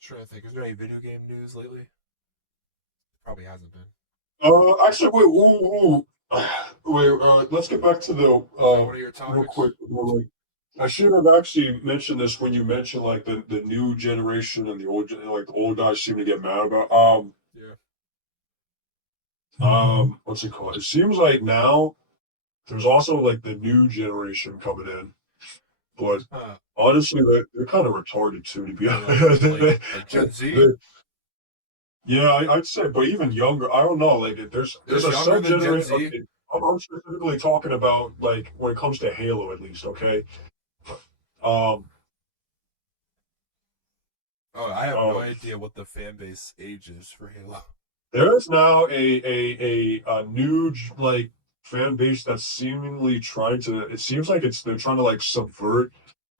Trying to think, is there any video game news lately? Probably hasn't been. Actually, wait. Ooh, ooh. Wait. Let's get back to the Was that one of your real topics? quick. Like, I should have actually mentioned this when you mentioned like the new generation and the like the old guys seem to get mad about. Yeah. What's it called? It seems like now there's also like the new generation coming in, but Huh. honestly, they're kind of retarded too, to be Oh, honest. like Gen Z? Yeah, I'd say, but even younger, I don't know. Like, there's There's a younger sub than Gen generation. Z? Okay, I'm specifically talking about like when it comes to Halo, at least. Okay, um, Oh, I have no um, idea what the fan base age is for Halo. there is now a new like fan base that's seemingly trying to. It seems like they're trying to like subvert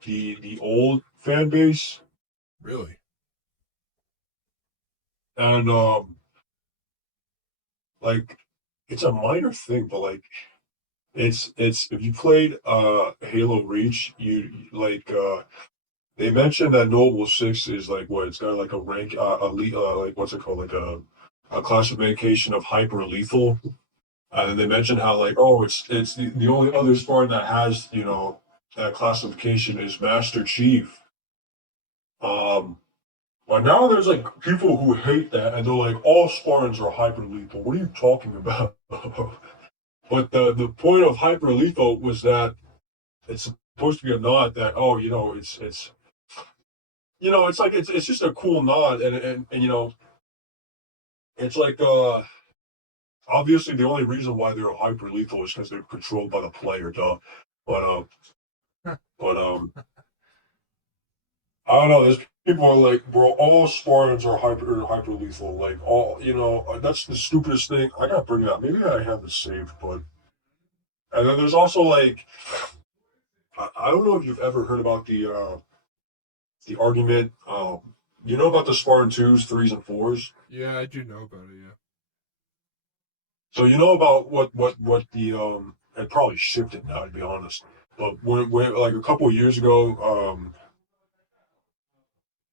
the old fan base, Really? and like it's a minor thing, but like it's if you played Halo Reach, you like they mentioned that Noble Six is like what it's got like a rank elite like what's it called like a classification of hyper lethal. And then they mentioned how like oh it's the only other Spartan that has that classification is Master Chief. Um, but now there's like people who hate that and they're like all Spartans are hyper lethal. What are you talking about? But the point of hyper lethal was that it's supposed to be a nod that oh it's it's like it's just a cool nod and it's like obviously the only reason why they're hyper lethal is because they're controlled by the player, duh. But I don't know. There's people are like, bro, all Spartans are hyper lethal. Like all that's the stupidest thing. I gotta bring it up. Maybe I have this saved, but and then there's also like I don't know if you've ever heard about the argument. You know about the Spartan twos, threes, and fours. Yeah, I do know about it, yeah. So you know about what the it probably shifted now to be honest. But when like a couple of years ago,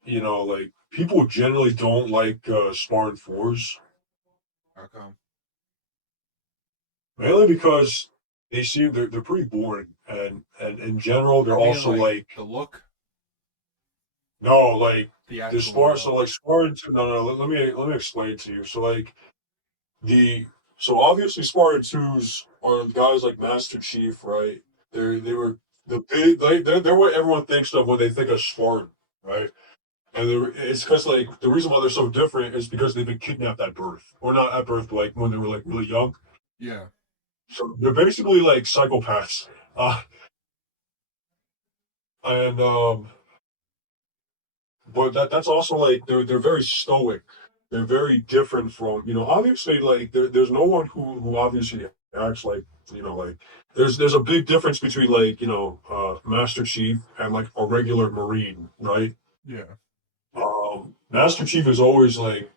like people generally don't like Spartan fours, How come? mainly because they're pretty boring and in general they're You mean also like like the look? no like The the Spartan actual so like Spartan no let me explain to you. So like the so obviously Spartan twos are guys like Master Chief, right? They were the big they're what everyone thinks of when they think of Spartan. right? And it's because like the reason why they're so different is because they've been kidnapped at birth, or not at birth, but like when they were like really young. Yeah. So they're basically like psychopaths, uh, and but that's also like they're very stoic. They're very different from obviously like there's no one who obviously acts like like there's a big difference between like Master Chief and like a regular Marine, right? Yeah. Master Chief is always like,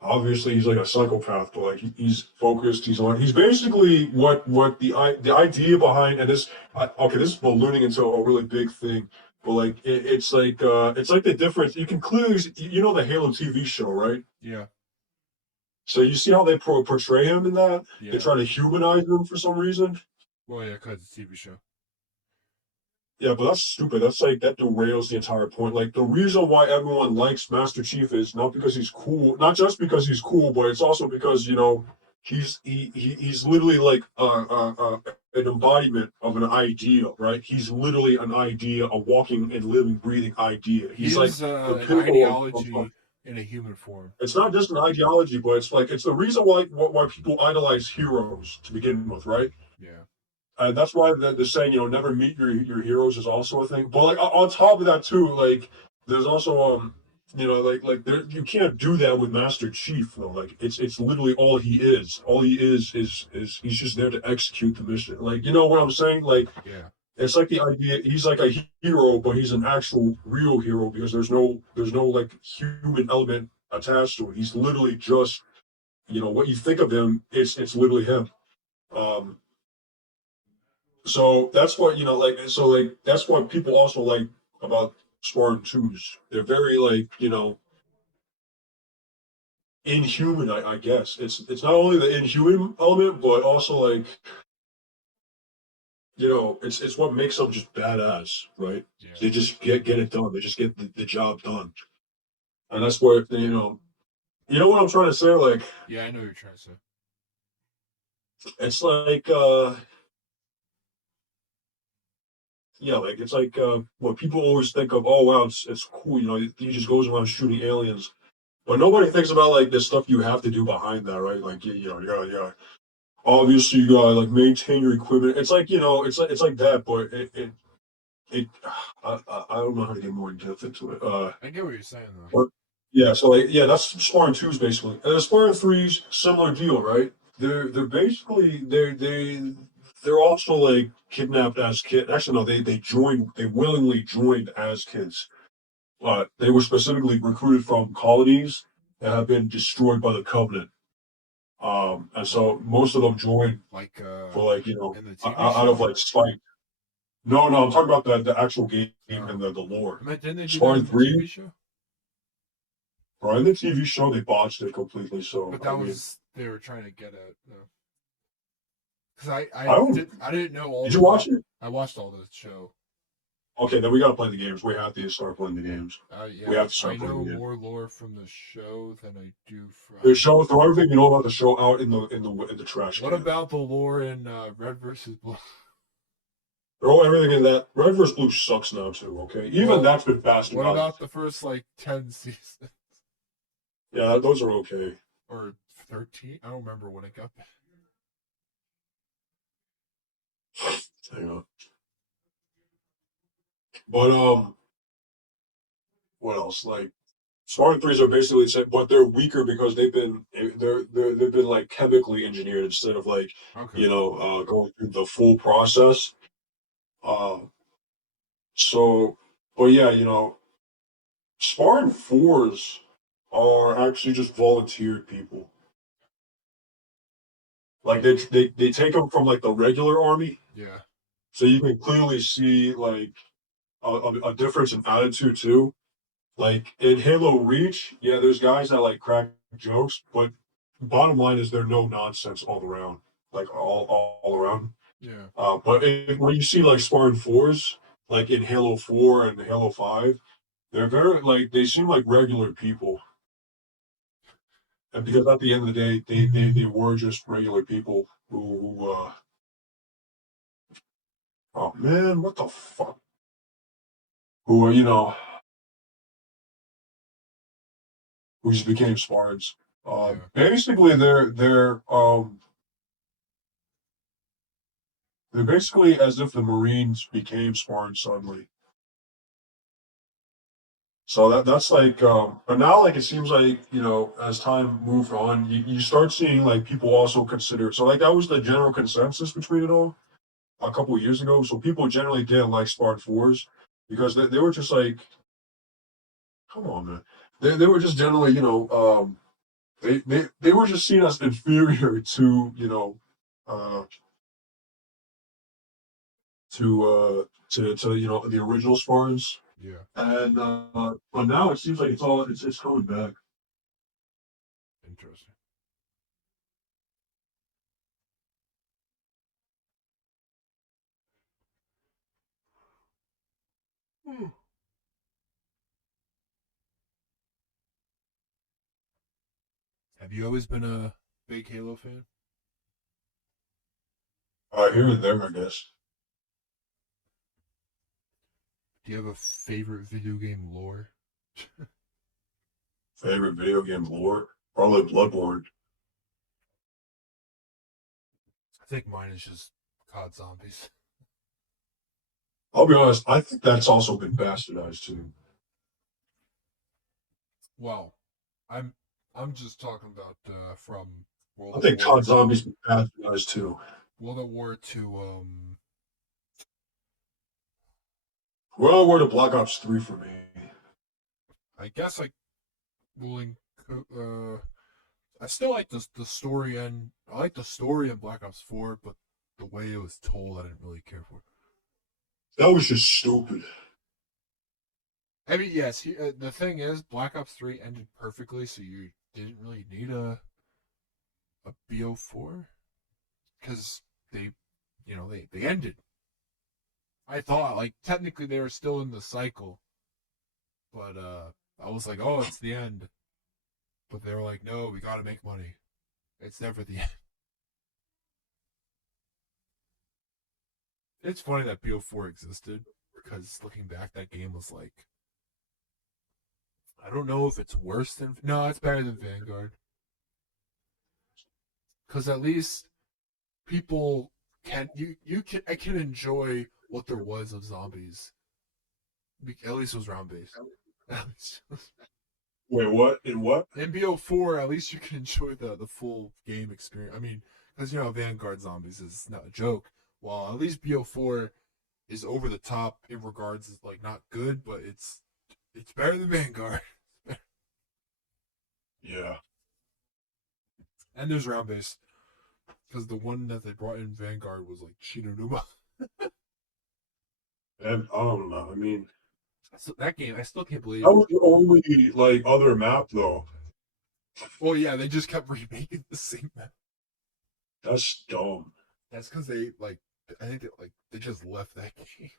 obviously he's like a psychopath, but like he's focused. He's basically what the idea behind, and okay, this is ballooning into a really big thing, but like it's like the difference. You can clearly the Halo TV show, right? Yeah. So you see how they portray him in that? They Yeah. try to humanize him for some reason. Well, yeah, because it's a TV show. Yeah, but that's stupid. That's like that derails the entire point. Like the reason why everyone likes Master Chief is not because he's cool, not just because he's cool, but it's also because he's literally like an embodiment of an idea, right? He's literally an idea, a walking and living, breathing idea. He He's like is the an pinnacle of ideology in a human form. it's not just an ideology, but it's like it's the reason why people idolize heroes to begin with, right? Yeah. That's why the saying, never meet your heroes is also a thing. But like on top of that too, like there's also like there, you can't do that with Master Chief though. Like it's literally all he is. All he is he's just there to execute the mission. Like you know what I'm saying? Like Yeah. it's like the idea he's like a hero, but he's an actual real hero because there's no like human element attached to it. He's literally just what you think of him. It's literally him. Um, So that's what that's what people also like about Spartan twos. They're very like inhuman. I guess it's not only the inhuman element, but also like it's what makes them just badass, right? Yeah. They just get it done. They just get the job done, and that's where what I'm trying to say. Like Yeah, I know what you're trying to say. it's like yeah, like it's like what people always think of. Oh wow, it's cool. He just goes around shooting aliens. But nobody thinks about like the stuff you have to do behind that, right? Like you gotta obviously you gotta like maintain your equipment. It's like it's like that, but it I don't know how to get more in depth into it. I get what you're saying though. But yeah, so like yeah, that's Spartan twos basically. And the Spartan threes, similar deal, right? They're basically they're also like kidnapped as kids. Actually, no, they willingly joined as kids. They were specifically recruited from colonies that have been destroyed by the Covenant. And so most of them joined Like for like, in the TV out of show? like spite. No, no, I'm talking about the actual game Oh. and the lore. I mean, didn't they do that Spartan in the TV 3, show? bro, in the TV show, they botched it completely. So, But I that mean, was they were trying to get at. Because I I I don't, did I didn't know all did the you watch it? I watched all the show. Okay, then we gotta play the games. We have to start playing the games. We Yeah, have to I start playing know the games. more lore from the show than I do The from. show, throw everything you know about the show out in the trash What can. about the lore in Red versus Blue? Throw everything in that. Red vs. Blue sucks now too. Okay, even Well, that's been what about bastardized. the first like 10 seasons Yeah, those are okay. or 13? I don't remember when it got. Hang on. But what else? Like Spartan threes are basically the same, but they're weaker because they've been like chemically engineered instead of like Okay. going through the full process. Uh, so, but yeah, Spartan fours are actually just volunteered people. Like they take them from like the regular army, Yeah. so you can clearly see like a difference in attitude too. Like in Halo Reach, yeah, there's guys that like crack jokes, but bottom line is they're no nonsense all around, like all around. Yeah. But when you see like Spartan fours, like in Halo 4 and Halo 5, they're very like they seem like regular people, and because at the end of the day, they were just regular people who oh man, what the fuck? Who who just became Spartans. Yeah. Basically, they're basically as if the Marines became Spartans suddenly. So that's like, but now like it seems like as time moved on, you start seeing like people also consider. So like that was the general consensus between it all a couple of years ago. So people generally didn't like Spartan fours because they were just like, come on, man. They were just generally they were just seen as inferior to uh to the original Spartans. Yeah. And but now it seems like it's coming back. Interesting. Hmm. Have you always been a big Halo fan? Here and there, I guess. Do you have a favorite video game lore? Favorite video game lore? Probably Bloodborne. I think mine is just COD Zombies. I'll be honest, I think that's also been bastardized too. Well, I'm I'm just talking about from World I at think War COD Zombies been bastardized too. World at War to Well, we're to Black Ops 3 for me. I guess I will I still like the story and I like the story in Black Ops 4, but the way it was told I didn't really care for. That was just stupid. I mean, yes, the thing is Black Ops 3 ended perfectly, so you didn't really need a BO4 cuz they they ended. I thought like technically they were still in the cycle, but I was like, "Oh, it's the end." But they were like, "No, we got to make money. It's never the end." It's funny that BO4 existed because looking back, that game was like, I don't know if it's worse than no, it's better than Vanguard because at least people can you can I can enjoy what there was of zombies. At least it was round based. Wait, what? In what? In BO4, at least you can enjoy the full game experience. I mean, because Vanguard zombies is not a joke. While at least BO4 is over the top in regards like not good, but it's better than Vanguard. Yeah. And there's round base because the one that they brought in Vanguard was like Shinonuma. And I don't know. I mean, So that game, I still can't believe. that was the only like other map though. Well, yeah, they just kept remaking the same map. That's dumb. That's because they like. I think they just left that game.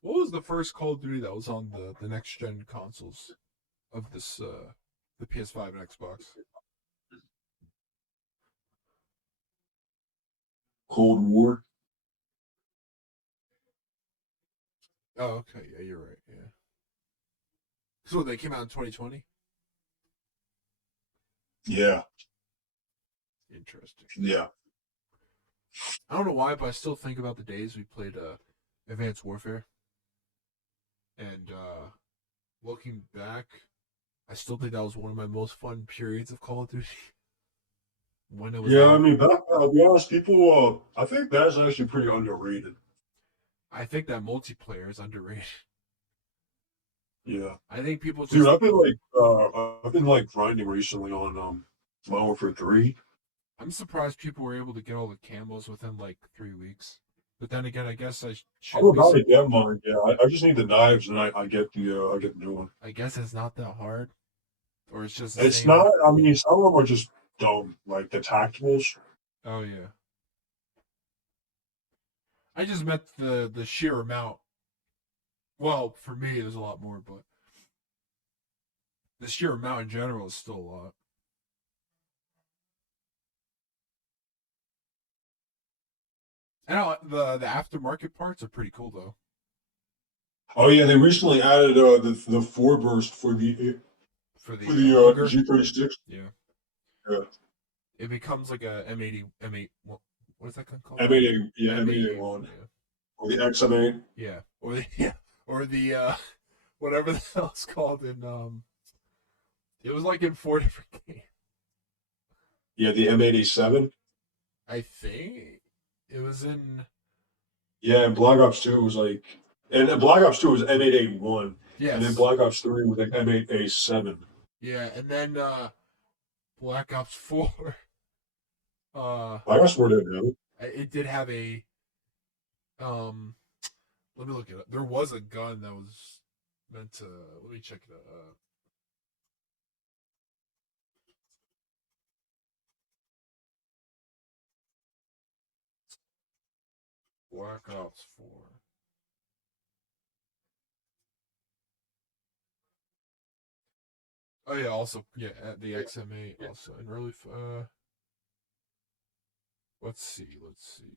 What was the first Call of Duty that was on the next gen consoles of this the PS5 and Xbox? Cold War. Oh, okay, yeah, you're right. Yeah. So they came out in 2020. Yeah. Interesting. Yeah. I don't know why, but I still think about the days we played Advanced Warfare, and looking back, I still think that was one of my most fun periods of Call of Duty when it was Yeah, I out. mean, but I'll be honest, people. I think that's actually pretty underrated. I think that multiplayer is underrated. Yeah, I think people dude, just. I've been like grinding recently on Modern Warfare 3. I'm surprised people were able to get all the camos within like 3 weeks. But then again, I guess I I'm shouldn't be. about to get mine. Yeah, I just need the knives, and I get the new one. I guess it's not that hard, or it's just the It's same. not. I mean, some of them are just dumb, like the tacticals. Oh yeah. I just meant the sheer amount. Well, for me, there's a lot more, but the sheer amount in general is still a lot. And the aftermarket parts are pretty cool though. Oh yeah, they recently added the four burst For for the the longer, G36. yeah, Yeah, it becomes like a M80 M8. What is that gun called? M80, yeah, M80. M81 Yeah, or the XM8. yeah, or the yeah, or the whatever the hell it's called in It was like in four different games. Yeah, the M87. I think it was in. Yeah, and Black Ops 2 was like, and Black Ops 2 was M8A1, and then Yes. Black Ops 3 was like M8A7. Yeah, and then Black Ops 4 uh Black Ops 4 didn't have it. it did have a um let me look it up. There was a gun that was meant to let me check it out. Black Ops 4. Oh yeah, also yeah, at the XM8 also. And really let's see, let's see.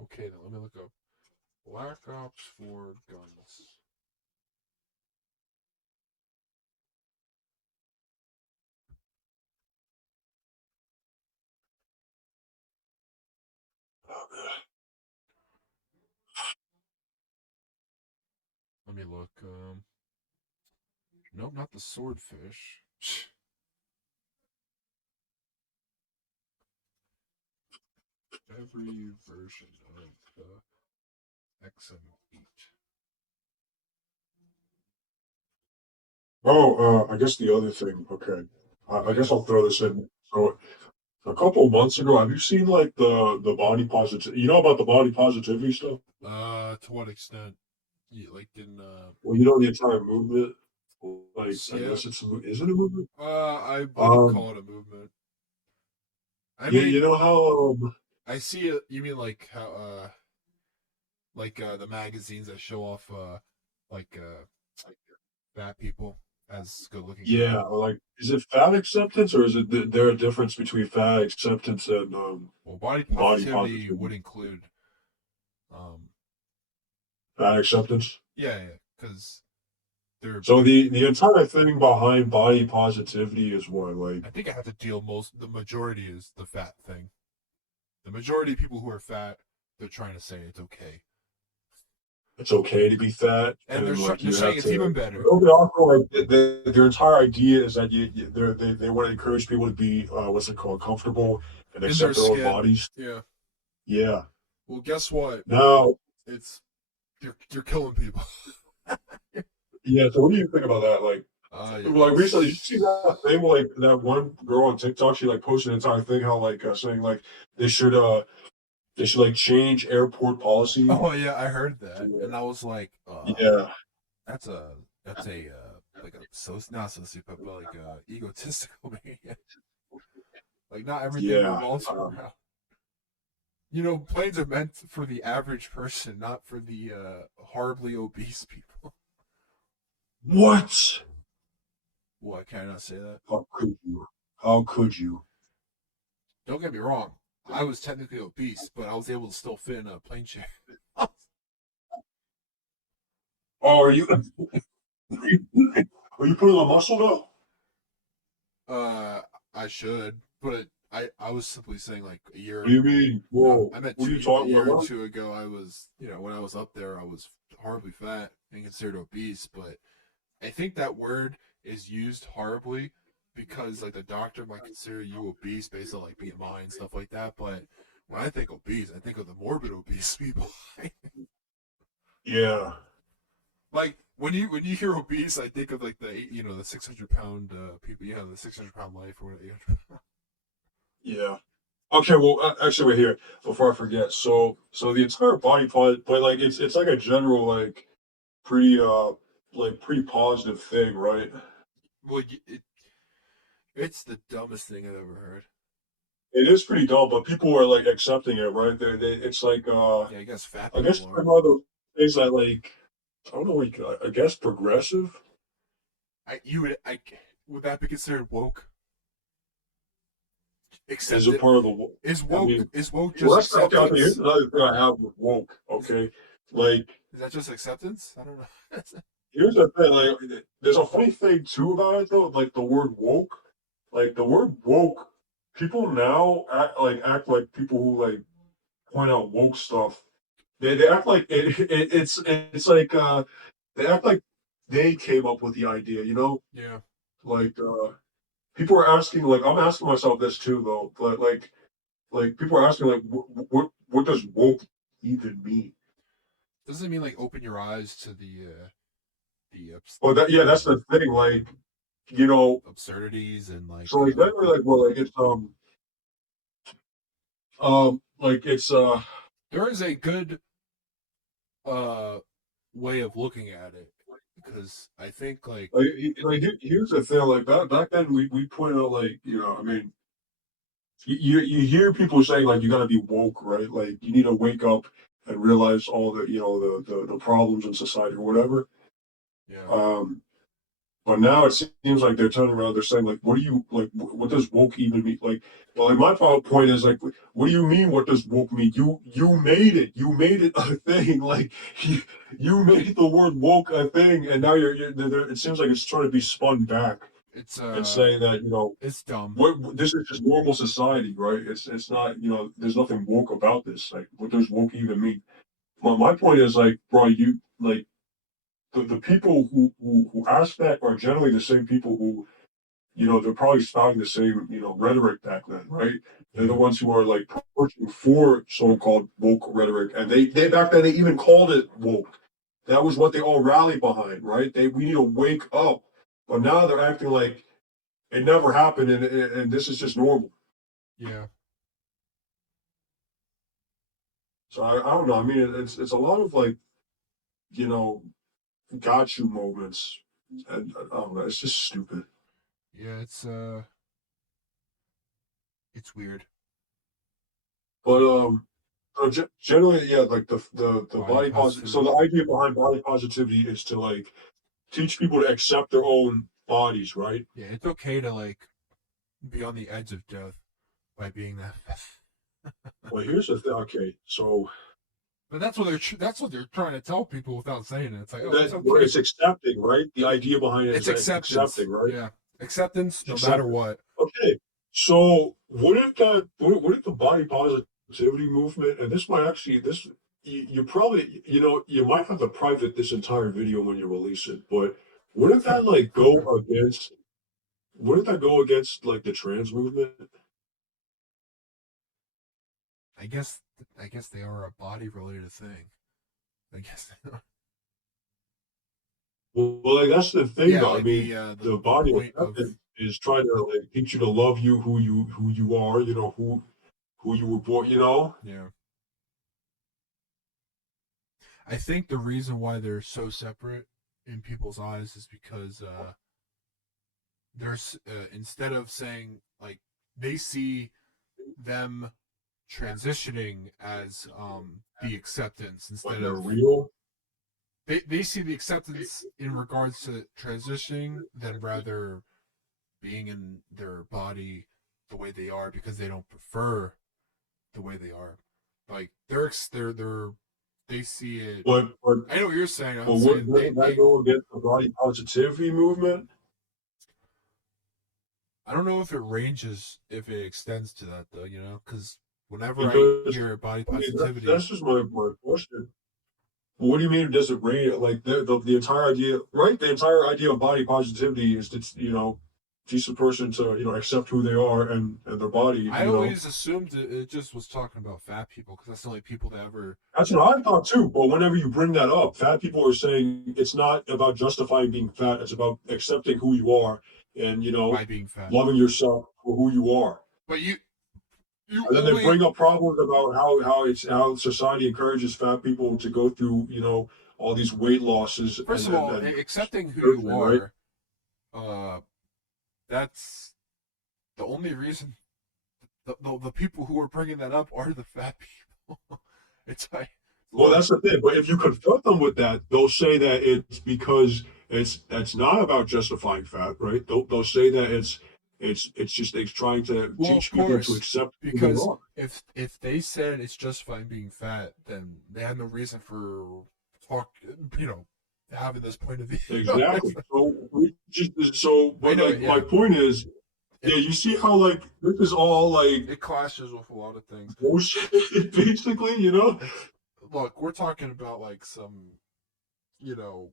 Okay, then let me look up Black Ops 4 guns. Let me look. Nope, not the swordfish. Every version of the XM8. Oh, I guess the other thing. Okay, Oh I yeah. guess I'll throw this in. So a couple of months ago, have you seen like the body positive? You know about the body positivity stuff? To what extent? Yeah, like in Well, you know the entire movement. Like I yeah. guess is it a movement? I wouldn't Um, call it a movement. I you mean, know how I see it. You mean like how like the magazines that show off like fat people as good-looking yeah, people. or like is it fat acceptance or is it there a difference between fat acceptance and Well, body body positivity positivity? would include um Fat acceptance. yeah, yeah, because So they're the entire thing behind body positivity is what like I think I have to deal most the majority is the fat thing. The majority of people who are fat, they're trying to say it's okay. it's okay to be fat And and like they're you saying have it's to. even better. They also like their entire idea is that they want to encourage people to be what's it called comfortable and In their accept their own skin. bodies. Yeah. Yeah. Well, guess what? Now, It's you're killing people. yeah. So what do you think about that? Yeah, Like recently, did you see it's that thing? Like that one girl on TikTok, she like posted an entire thing how like saying like they should uh they should like change airport policy. oh yeah, I heard that, To, and I was like, yeah, that's a like a not sociopath, but like a egotistical maniac. Like not everything yeah. revolves around. Planes are meant for the average person, not for the horribly obese people. What? What can I not say that? How could you? How could you? Don't get me wrong. I was technically obese, but I was able to still fit in a plane chair. Oh, are you? Are you putting on muscle though? uh, I should, but I was simply saying like a What year. do you mean? Whoa, I meant what are you a talking year or about? two ago. I was when I was up there, I was horribly fat and considered obese. But I think that word is used horribly because like the doctor might consider you obese based on like BMI and stuff like that. But when I think obese, I think of the morbid obese people. Yeah, Like when you hear obese, I think of like the 600 pound people. The 600 pound life or whatever. yeah. Okay, well, actually, wait here before I forget. So the entire body part, but like it's like a general pretty pretty positive thing, right? Well, it's the dumbest thing I've ever heard. It is pretty dull, but people are like accepting it, right? It's like Yeah, I guess fat I guess people it's are. one of those things that like I don't know, like I guess progressive. Would that be considered woke? Is a Accepted part of the. I mean, is woke well, just that's okay. Okay, here's acceptance? another thing I have with woke. Okay, like Is that just acceptance? I don't know. here's the thing. Like, there's a funny thing too about it though. Like the word woke. Like the word woke. People now act like people who like point out woke stuff. They act like it's like they act like they came up with the idea. You know, Yeah. like people are asking. Like I'm asking myself this too though. But like people are asking like what does woke even mean? Doesn't it mean like open your eyes to the Well, yeah, that's the thing. Like you know, absurdities and so like generally like well like it's like it's there is a good uh way of looking at it because I think here's the thing. Like back then we pointed out like I mean you hear people saying like you got to be woke, right? Like you need to wake up and realize all the the problems in society or whatever. yeah. Um, but now it seems like they're turning around. They're saying like, what do you like? What does woke even mean? Like, well, like my point is like, what do you mean? What does woke mean? You made it. You made it a thing. Like you made the word woke a thing, and now it seems like it's trying to be spun back It's and saying that it's dumb. what this is just normal society, right? It's not there's nothing woke about this. Like, what does woke even mean? My point is like, bro, you like the people who ask that are generally the same people who they're probably spouting the same rhetoric back then, right? They're the Yeah. ones who are like pushing for so-called woke rhetoric, and they back then they even called it woke. That was what they all rallied behind, right? We need to wake up, but now they're acting like it never happened, and this is just normal. Yeah. So I don't know. I mean, it's a lot of like you know got you moments, and I don't know. It's just stupid. Yeah, it's weird. But so generally, yeah, like the Body body positive. So positivity. the idea behind body positivity is to like teach people to accept their own bodies, right? Yeah, it's okay to like be on the edge of death by being that. Well, here's the thing. Okay, so But that's what they're trying to tell people without saying it. It's like, oh, it's that well, okay. it's accepting, right? The idea behind it is It's that it's acceptance. accepting, right? Yeah, acceptance, It's no matter accepting. what. Okay, so what if the body positivity movement, and this might actually you probably you might have to private this entire video when you release it, but wouldn't that like go against wouldn't that go against like the trans movement? I guess I guess they are a body related thing. I guess. Well, like that's the thing, Yeah, though. I like mean, the the body point of acceptance is trying to like teach you to love you who you are, who you were born, yeah. I think the reason why they're so separate in people's eyes is because there's instead of saying like they see them transitioning as the acceptance when instead they're of real. they see the acceptance in regards to transitioning than rather being in their body the way they are because they don't prefer the way they are. Like they're they see it. But I know what you're saying. but I'm saying wouldn't that they go against the body positivity movement? I don't know if it ranges if it extends to that though. Because whenever I Because hear body I mean positivity, that's just my question. What do you mean does it range? Like the entire idea, right? The entire idea of body positivity is to teach the person to accept who they are and their body. I always assumed it just was talking about fat people because that's the only people that ever That's what I thought too. But whenever you bring that up, fat people are saying it's not about justifying being fat. It's about accepting who you are and by being fat. loving yourself for who you are. But you And then they only bring up problems about how society encourages fat people to go through all these weight losses first of all and accepting who you surgery, right? are. Uh, that's the only reason the people who are bringing that up are the fat people. It's like Well, Lord, that's the thing. But if you confront them with that, they'll say that it's because it's not about justifying fat, right? They'll say that It's just they're trying to Well, of teach people to course, accept who they because are. if they said it's justifying being fat, then they had no reason for talk, you know, having this point of view. Exactly. So we just so, I but know like it. my Yeah, point is, it yeah, you see how like this is all like it clashes with a lot of things. bullshit, basically, you know? It's look, we're talking about like some, you know,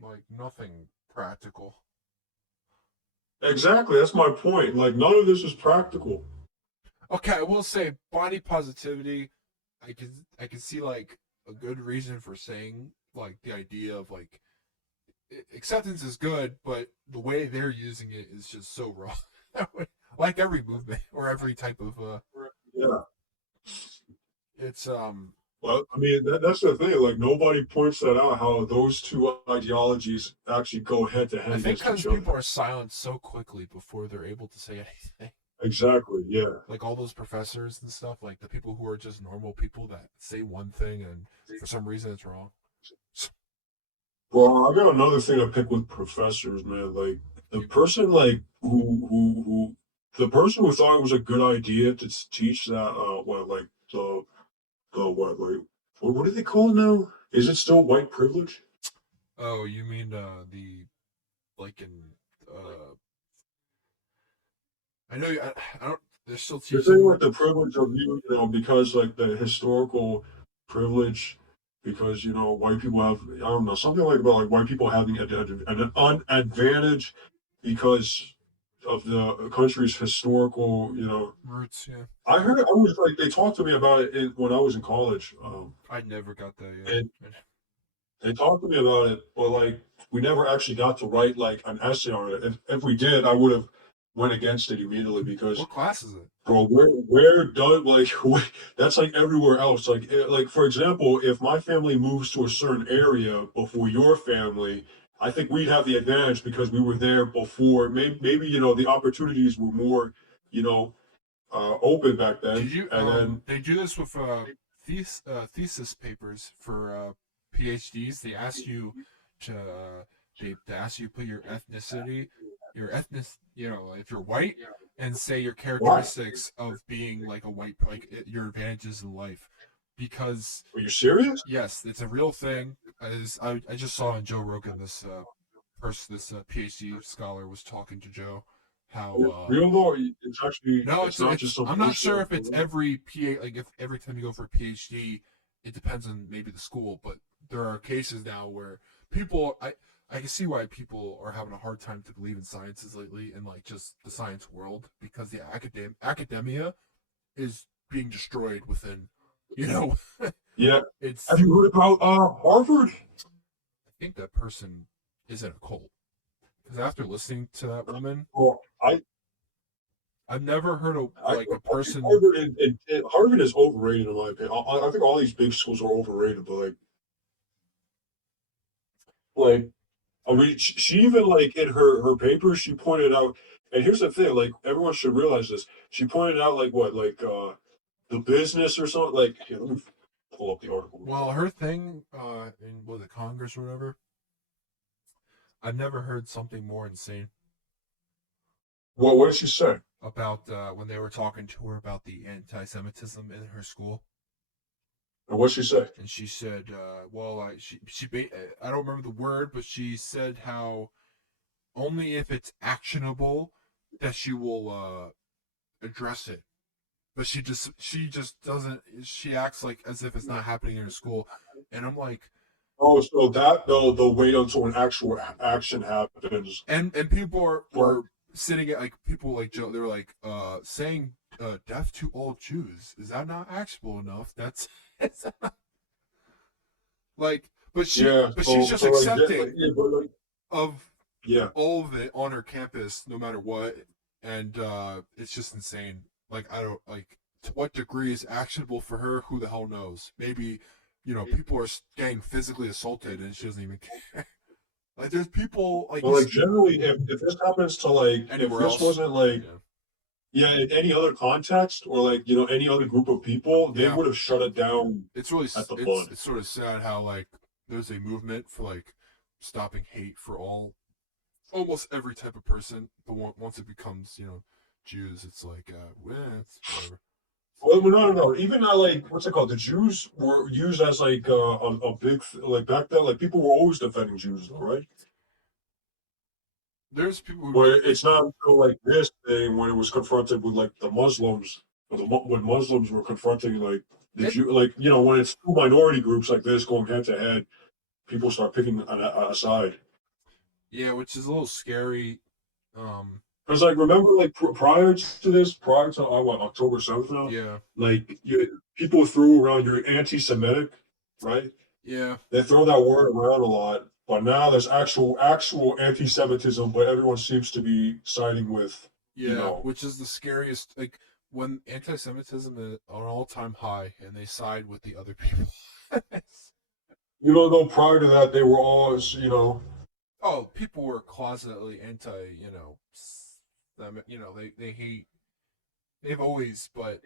like nothing practical. Exactly. That's my point. Like none of this is practical. Okay, I will say body positivity. I can see like a good reason for saying like the idea of like acceptance is good, but the way they're using it is just so wrong. Like every movement or every type of Yeah. it's Well, I mean, that's the thing. Like nobody points that out how those two ideologies actually go head to I head think against because each other. people are silenced so quickly before they're able to say anything. Exactly. Yeah. Like all those professors and stuff, like the people who are just normal people that say one thing and for some reason it's wrong. Well, I got another thing to pick with professors, man. Like the You, person, like the person who thought it was a good idea to teach that, what, like the what, like what do they call it now? Is it still white privilege? oh, you mean the like in uh I know I don't they're still The thing teaching with the privilege of you know, because like the historical privilege, because you know white people have, I don't know, something like about like white people having an advantage because of the country's historical, you know. roots, yeah. I heard I was like they talked to me about it when I was in college, I never got that and yet. they talked to me about it, but like we never actually got to write like an essay on it. If we did, I would have went against it immediately because What class is it? bro, where does like that's like everywhere else. Like for example, if my family moves to a certain area before your family, I think we'd have the advantage because we were there before. Maybe you know the opportunities were more, you know, open back Did then. you And then they do this with thesis papers for PhDs. They ask you to they ask you to put your ethnicity, your ethnic, you know, if you're white, and say your why? characteristics of being like a white, like your advantages in life. Because Are you serious? yes, it's a real thing. As I just saw on Joe Rogan, this this PhD scholar was talking to Joe how Real though, no, it's not just some I'm not bullshit. sure if it's every like if every time you go for a PhD, it depends on maybe the school, but there are cases now where people I can see why people are having a hard time to believe in sciences lately and like just the science world because the academia is being destroyed within, you know, Yeah. Have it's you heard about Harvard? I think that person is in a cult because after listening to that woman, Well, I've never heard of I like a think person. Harvard Harvard is overrated in my opinion. I think all these big schools are overrated, but like I mean, she even like in her paper, she pointed out, and here's the thing, like everyone should realize this. She pointed out like what, like the business or something. Like, here, let me pull up the article real quick. Well, her thing in was it Congress or whatever. I've never heard something more insane Well, what did she say? about when they were talking to her about the anti-Semitism in her school, And what did she say? and she said, "Well, I don't remember the word, but she said how only if it's actionable that she will address it. But she just doesn't. She acts like as if it's not happening in her school, and I'm like, Oh, so that they'll wait until an actual action happens. and people But were sitting at like people like Joe. They were like saying death to all Jews. Is that not actionable enough? That's it's like, yeah, but she's just accepting yeah, but like, of yeah. all of it on her campus, no matter what, and it's just insane. Like I don't like to what degree is actionable for her. Who the hell knows? Maybe you know people are getting physically assaulted and she doesn't even care. Like there's people like But you like see generally, if this happens to like, if anywhere this else. wasn't like, Yeah. yeah, in any other context or like, you know, any other group of people, they Yeah, would have shut it down it's really at the bud. it's sort of sad how like there's a movement for like stopping hate for all almost every type of person, but once it becomes, Jews, it's like, it's whatever. It's Well, like, no, no, no. Even like what's it called? The Jews were used as like a big like back then. Like people were always defending Jews, though, right? there's people who Where like, it's not until like this thing when it was confronted with like the Muslims, or when Muslims were confronting like the it, Jew, like when it's two minority groups like this going head to head, people start picking a side. yeah, which is a little scary. Um, Because like remember like prior to this, prior to what October 7th now, yeah, like people threw around you're anti-Semitic, right? yeah, They throw that word around a lot, but now there's actual anti-Semitism, but everyone seems to be siding with, you yeah, know, which is the scariest. Like when anti-Semitism is on an all-time high, and they side with the other people. though prior to that they were all, Oh, people were closetly anti, them. They hate. They've always, but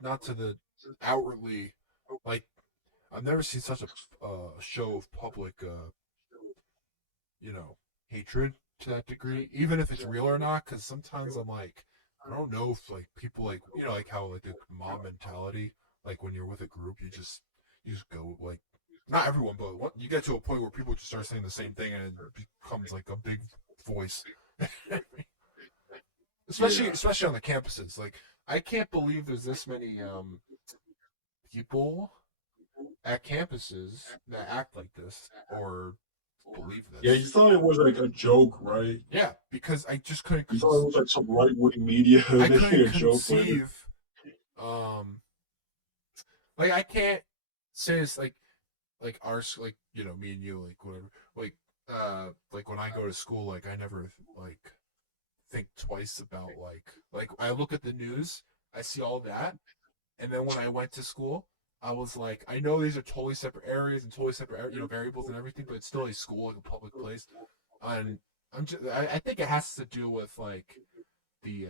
not to the outwardly. Like I've never seen such a show of public, hatred to that degree, even if it's real or not. Because sometimes I'm like, I don't know if like people like like how like the mob mentality, like when you're with a group, you just go like not everyone, but you get to a point where people just start saying the same thing and it becomes like a big voice. especially yeah, especially on the campuses. Like I can't believe there's this many people at campuses that act like this or believe yeah. You this. thought it was like a joke, right? Yeah, because I just couldn't You thought it was like some right-wing media I making couldn't a joke with it. conceive um like I can't say it's like ours like me and you like whatever like when I go to school like I never like think twice about like I look at the news, I see all that, and then when I went to school, I was like, I know these are totally separate areas and totally separate variables and everything, but it's still a school, like a public place, and I think it has to do with like the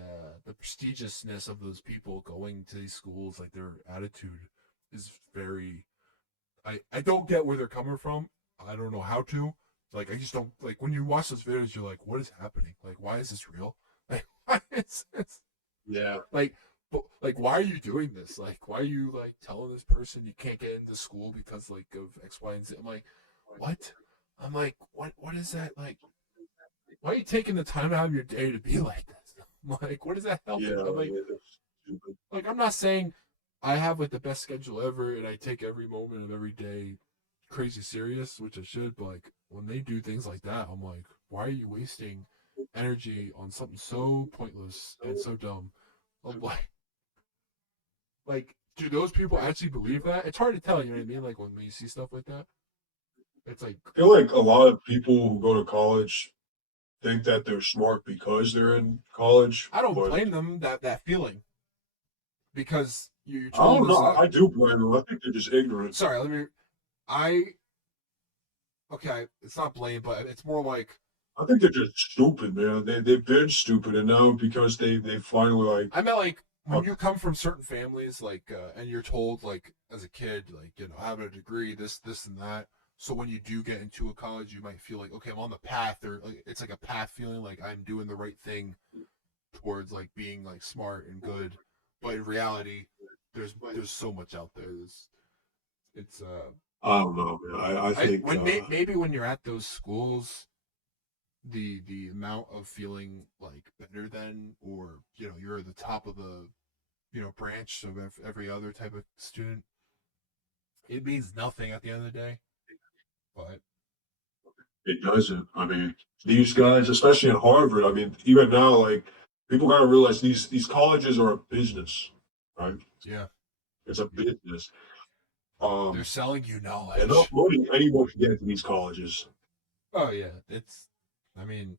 prestigiousness of those people going to these schools, like their attitude is very. I don't get where they're coming from. I don't know how to. Like I just don't like when you watch those videos. You're like, what is happening? Like, why is this real? Like, why is this? Yeah, Like, but like, why are you doing this? Like, why are you like telling this person you can't get into school because like of X, Y, and Z? I'm like, what? I'm like, what? What is that? Like, why are you taking the time out of your day to be like this? I'm like, what is that yeah, helping? I'm yeah, that's stupid. like, I'm not saying I have like the best schedule ever and I take every moment of every day crazy serious, which I should, but like when they do things like that, I'm like, why are you wasting energy on something so pointless and so dumb? I'm like, do those people actually believe that? It's hard to tell, you know what I mean? Like when you see stuff like that, it's like I feel like a lot of people who go to college think that they're smart because they're in college, I don't but blame them that feeling because you're I told don't this. know. I do blame them. I think they're just ignorant. Sorry, let me. I okay, it's not blame, but it's more like I think they're just stupid, man. They've been stupid, and now because they finally like, I meant like when uh, you come from certain families, like, and you're told like as a kid, like having a degree, this and that. So when you do get into a college, you might feel like, okay, I'm on the path, or like it's like a path feeling, like I'm doing the right thing towards like being like smart and good. But in reality, there's so much out there. It's I don't know, man. I I think when maybe when you're at those schools, the amount of feeling like better than, or you're the top of the branch of every other type of student, it means nothing at the end of the day. But it doesn't. I mean, these guys, especially at Harvard, I mean, even now, like people gotta realize these colleges are a business, right? yeah, It's a business. they're Um, selling you enough knowledge. money anyone can get into these colleges. Oh yeah, it's. I mean,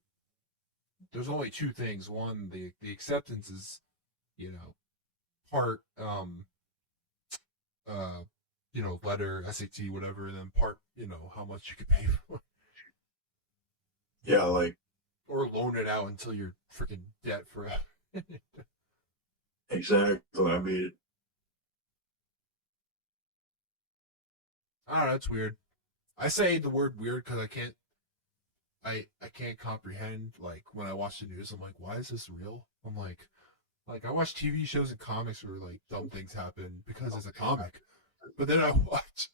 there's only two things. One, the acceptance is, you know, part uh letter, SAT, whatever, and then part how much you could pay for Yeah, like or loan it out until you're freaking debt forever. exactly. I mean, I don't know. It's weird. I say the word weird because I can't. I can't comprehend like when I watch the news. I'm like, why is this real? I'm like I watch TV shows and comics where like dumb things happen because it's a comic, but then I watch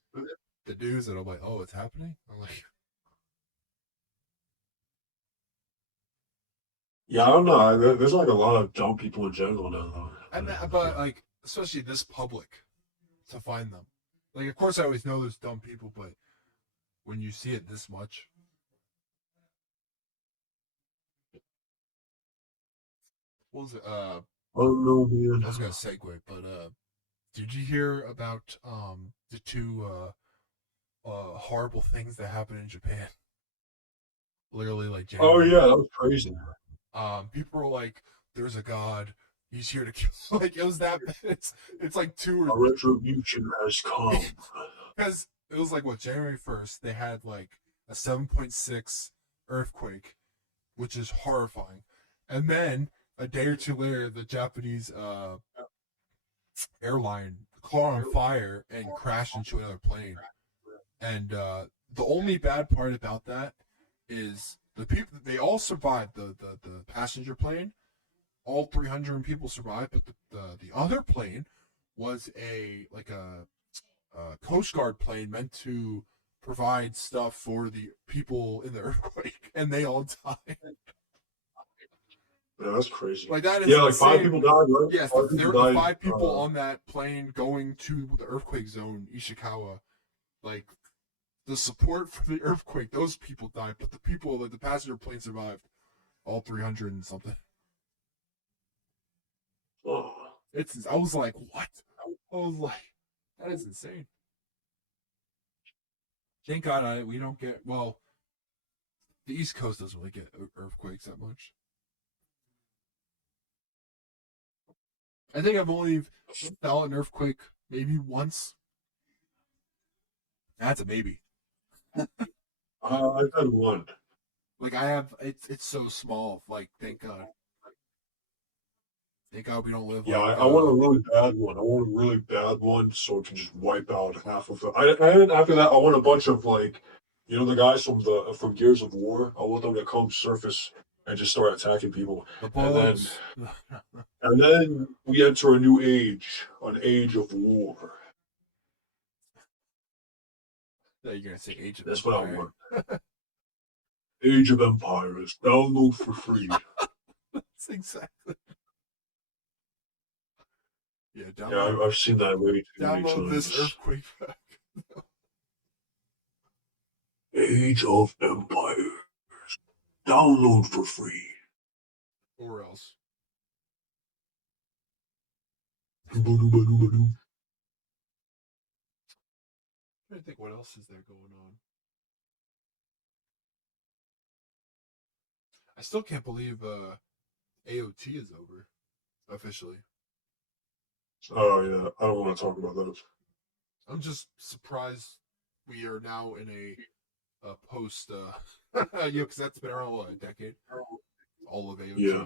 the news and I'm like, oh, it's happening. I'm like, Yeah, I don't know. There's like a lot of dumb people in general now. but like especially this public to find them. Like, of course, I always know there's dumb people, but when you see it this much, what was it? Oh no, I man. was gonna segue, but did you hear about the two horrible things that happened in Japan? Literally, like Oh January. yeah, that was crazy. People were like, "There's a god. He's here to kill." Like it was that. It's like two A or retribution has come. because it was like what January 1st they had like a 7.6 earthquake, which is horrifying, and then a day or two later, the Japanese airline caught on fire and crashed into another plane. And the only bad part about that is the people they all survived. The passenger plane, all 300 people survived, but the other plane was a like a Coast Guard plane meant to provide stuff for the people in the earthquake, and they all died. Yeah, that's crazy. Like that is Yeah, like five insane. people died, right? Yes, Five there people were the died. five people on that plane going to the earthquake zone, Ishikawa. Like the support for the earthquake, those people died, but the people, like the passenger plane, survived. All 300 and something. Oh, It's. I was like, what? I was like, that is insane. Thank God we don't get. Well, the East Coast doesn't really get earthquakes that much. I think I've only felt an earthquake maybe once. That's a maybe. I've had one. Like I have, it's so small. Like thank God we don't live Yeah, like I want a really bad one. I want a really bad one so it can just wipe out half of it. And after that, I want a bunch of like, the guys from Gears of War. I want them to come surface and just start attacking people. the And then bugs. and then we enter a new age, an age of war. That you're gonna say Age of That's what I Empire. want. Age of Empires. Download for free. That's exactly. Yeah, Yeah, download I've seen that way too many download this times. earthquake pack. Age of Empires. Download for free. Or else. Boo-doo-ba-doo-ba-doo. I think what else is there going on. I still can't believe AOT is over officially. Oh yeah, I don't want to talk about that. I'm just surprised we are now in a post because that's been around what, a decade. All of AOT. Yeah.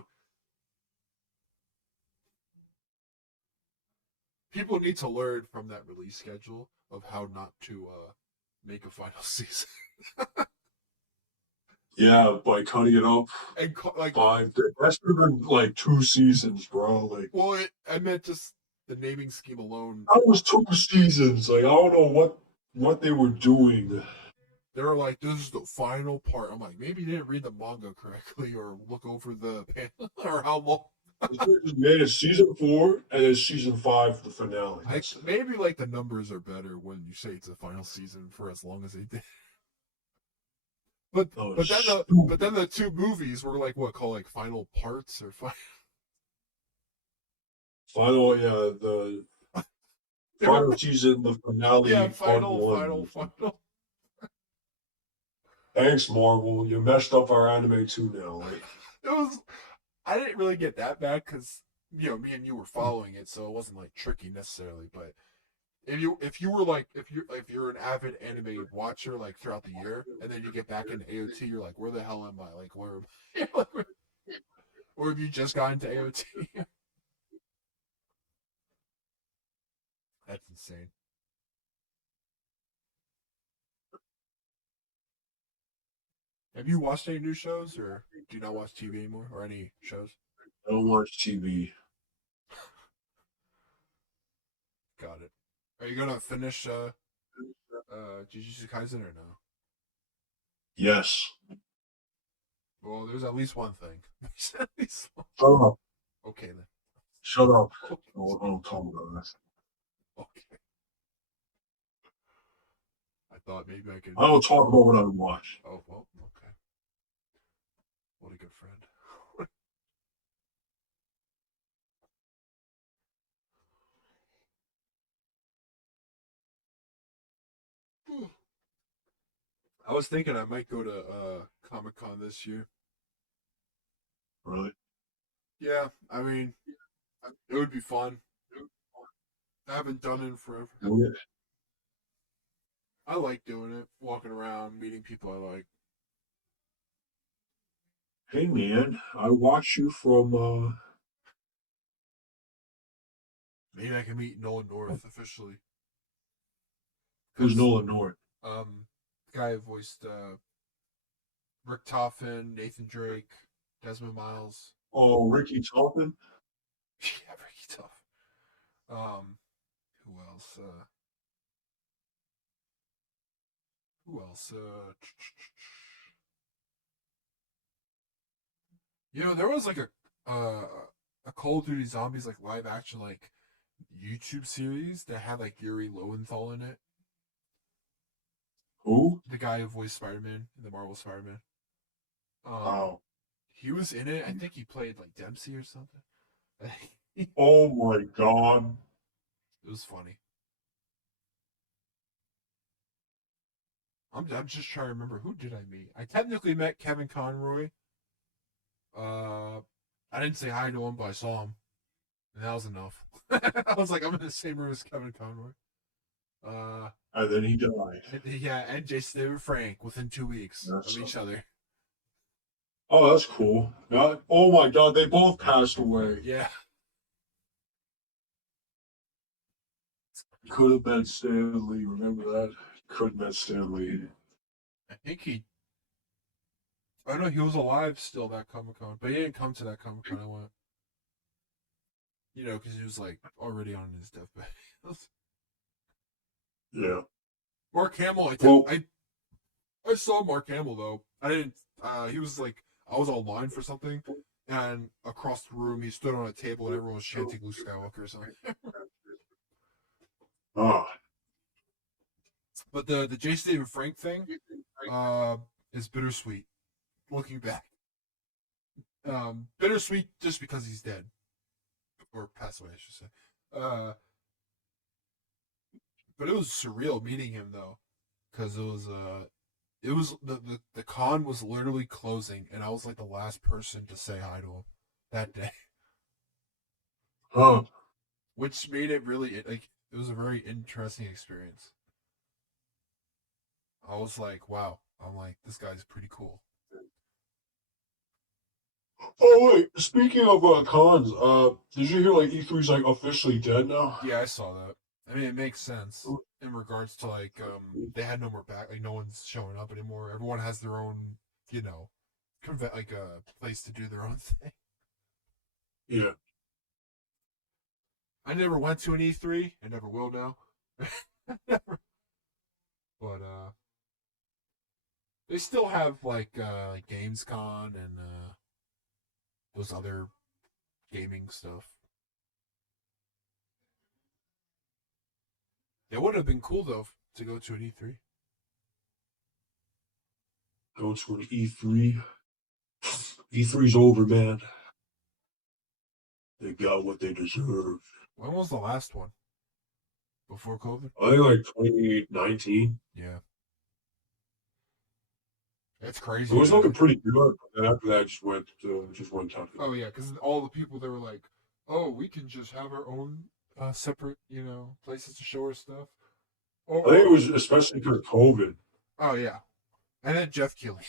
People need to learn from that release schedule of how not to make a final season. Yeah, by cutting it up And like, 5 days. That's been like 2 seasons, bro. Like well, I meant just the naming scheme alone. that was 2 seasons. Like I don't know what they were doing. They were like, "This is the final part." I'm like, maybe you didn't read the manga correctly, or look over the panel, or how long. They just made it season 4 and then season 5 the finale. Maybe like the numbers are better when you say it's a final season for as long as they did. But Oh, but then the two movies were like what called like final parts or final, yeah, the final season, the finale, yeah, part final, one. final. Thanks, Marvel. You messed up our anime too now. Like, It was. I didn't really get that bad because me and you were following it, so it wasn't like tricky necessarily. But if you were like if you're an avid anime watcher like throughout the year, and then you get back into AOT, you're like, where the hell am I? Like where? Or have you just gotten to AOT? That's insane. Have you watched any new shows, or do you not watch TV anymore, or any shows? I don't watch TV. Got it. Are you gonna finish Jujutsu Kaisen or no? Yes. Well, there's at least one thing. There's at least one. Shut up. Okay then. Shut up. Don't talk about that. Okay. I thought maybe I could. I don't talk about what I watch. Oh well. Okay. What a good friend. I was thinking I might go to Comic Con this year. Really? Yeah, I mean, it would be fun. I haven't done it in forever. Yeah. I like doing it, walking around, meeting people I like. Hey man, I watch you from Maybe I can meet Nolan North officially. who's 'Cause, Nolan North? the guy who voiced Rick Toffin, Nathan Drake, Desmond Miles. Oh, Ricky Toppin? Yeah, Ricky Tough. Who else? Who else? There was like a Call of Duty Zombies like live action like YouTube series that had like Yuri Lowenthal in it. Who? The guy who voiced Spider-Man in the Marvel Spider-Man. Wow. He was in it. I think he played like Dempsey or something. It Oh my god. was funny. I'm just trying to remember, who did I meet? I technically met Kevin Conroy. I didn't say hi to him, but I saw him, and that was enough. I was like, I'm in the same room as Kevin Conroy. And then he died. Yeah, and Jason David Frank within 2 weeks That's of each other. Oh, that's cool. Oh my god, they both passed away. Yeah, Could have been Stan Lee. Remember that? Could have been Stan Lee. I think I know he was alive still that Comic Con, but he didn't come to that Comic Con I went. Because he was like already on his deathbed. Yeah. Mark Hamill, Well, I saw Mark Hamill though. I didn't. He was like, I was online for something, and across the room he stood on a table and everyone was chanting Luke Skywalker or something. ah, But the Jason David Frank thing, is bittersweet. Looking back, bittersweet just because he's dead or passed away, I should say. But it was surreal meeting him though, because it was the con was literally closing, and I was like the last person to say hi to him that day, huh. which made it really like it was a very interesting experience. I was like, wow, I'm like this guy's pretty cool. Oh wait, speaking of cons, did you hear like E3's like officially dead now? Yeah, I saw that. I mean, it makes sense in regards to like they had no more back, like no one's showing up anymore. Everyone has their own, like a place to do their own thing. Yeah. I never went to an E3. I never will now. But they still have like Gamescom and those other gaming stuff. It would have been cool though to go to an E3. Go to an E3. E3's over, man. They got what they deserve. When was the last one? Before COVID? I think like 2019. Yeah. It's It crazy. was looking pretty good, and after that, just went down. Oh yeah, because all the people they were like, oh, we can just have our own separate, places to show our stuff. I think it was especially because of COVID. Oh yeah, and then Jeff Keighley.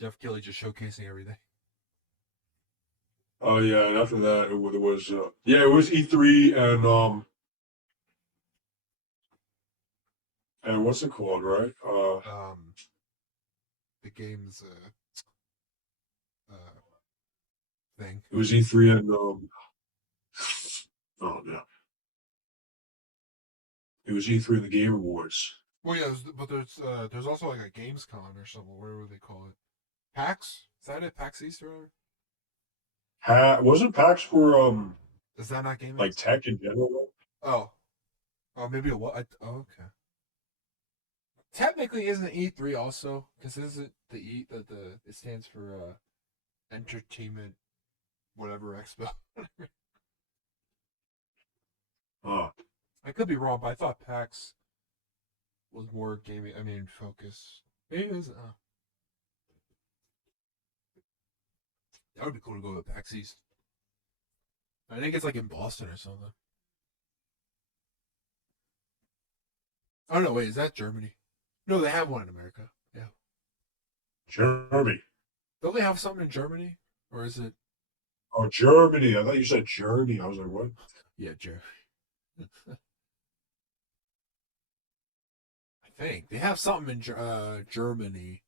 Jeff Keighley just showcasing everything. Oh yeah, and after that, it was yeah, it was E3 and And what's it called, right? The game's thing. It was E3 and oh yeah, it was E3 and the Game Awards. Well, yeah, but there's also like a Gamescom or something, whatever they call it. PAX? Is that it? PAX East or whatever? Wasn't PAX for Is that not gaming? like tech in general? Oh, oh, maybe a what? Oh, okay. Technically, isn't E3 also? Because isn't the E the it stands for Entertainment whatever Expo. Uh, I could be wrong, but I thought PAX was more gaming. I mean, focus. Maybe it is. That would be cool to go to PAX East. I think it's like in Boston or something. Oh no, wait, is that Germany? No, they have one in America. Yeah. Germany. Don't they have something in Germany? Or is it Oh, Germany. I thought you said Journey. I was like, what? yeah, Germany. I think. They have something in Germany.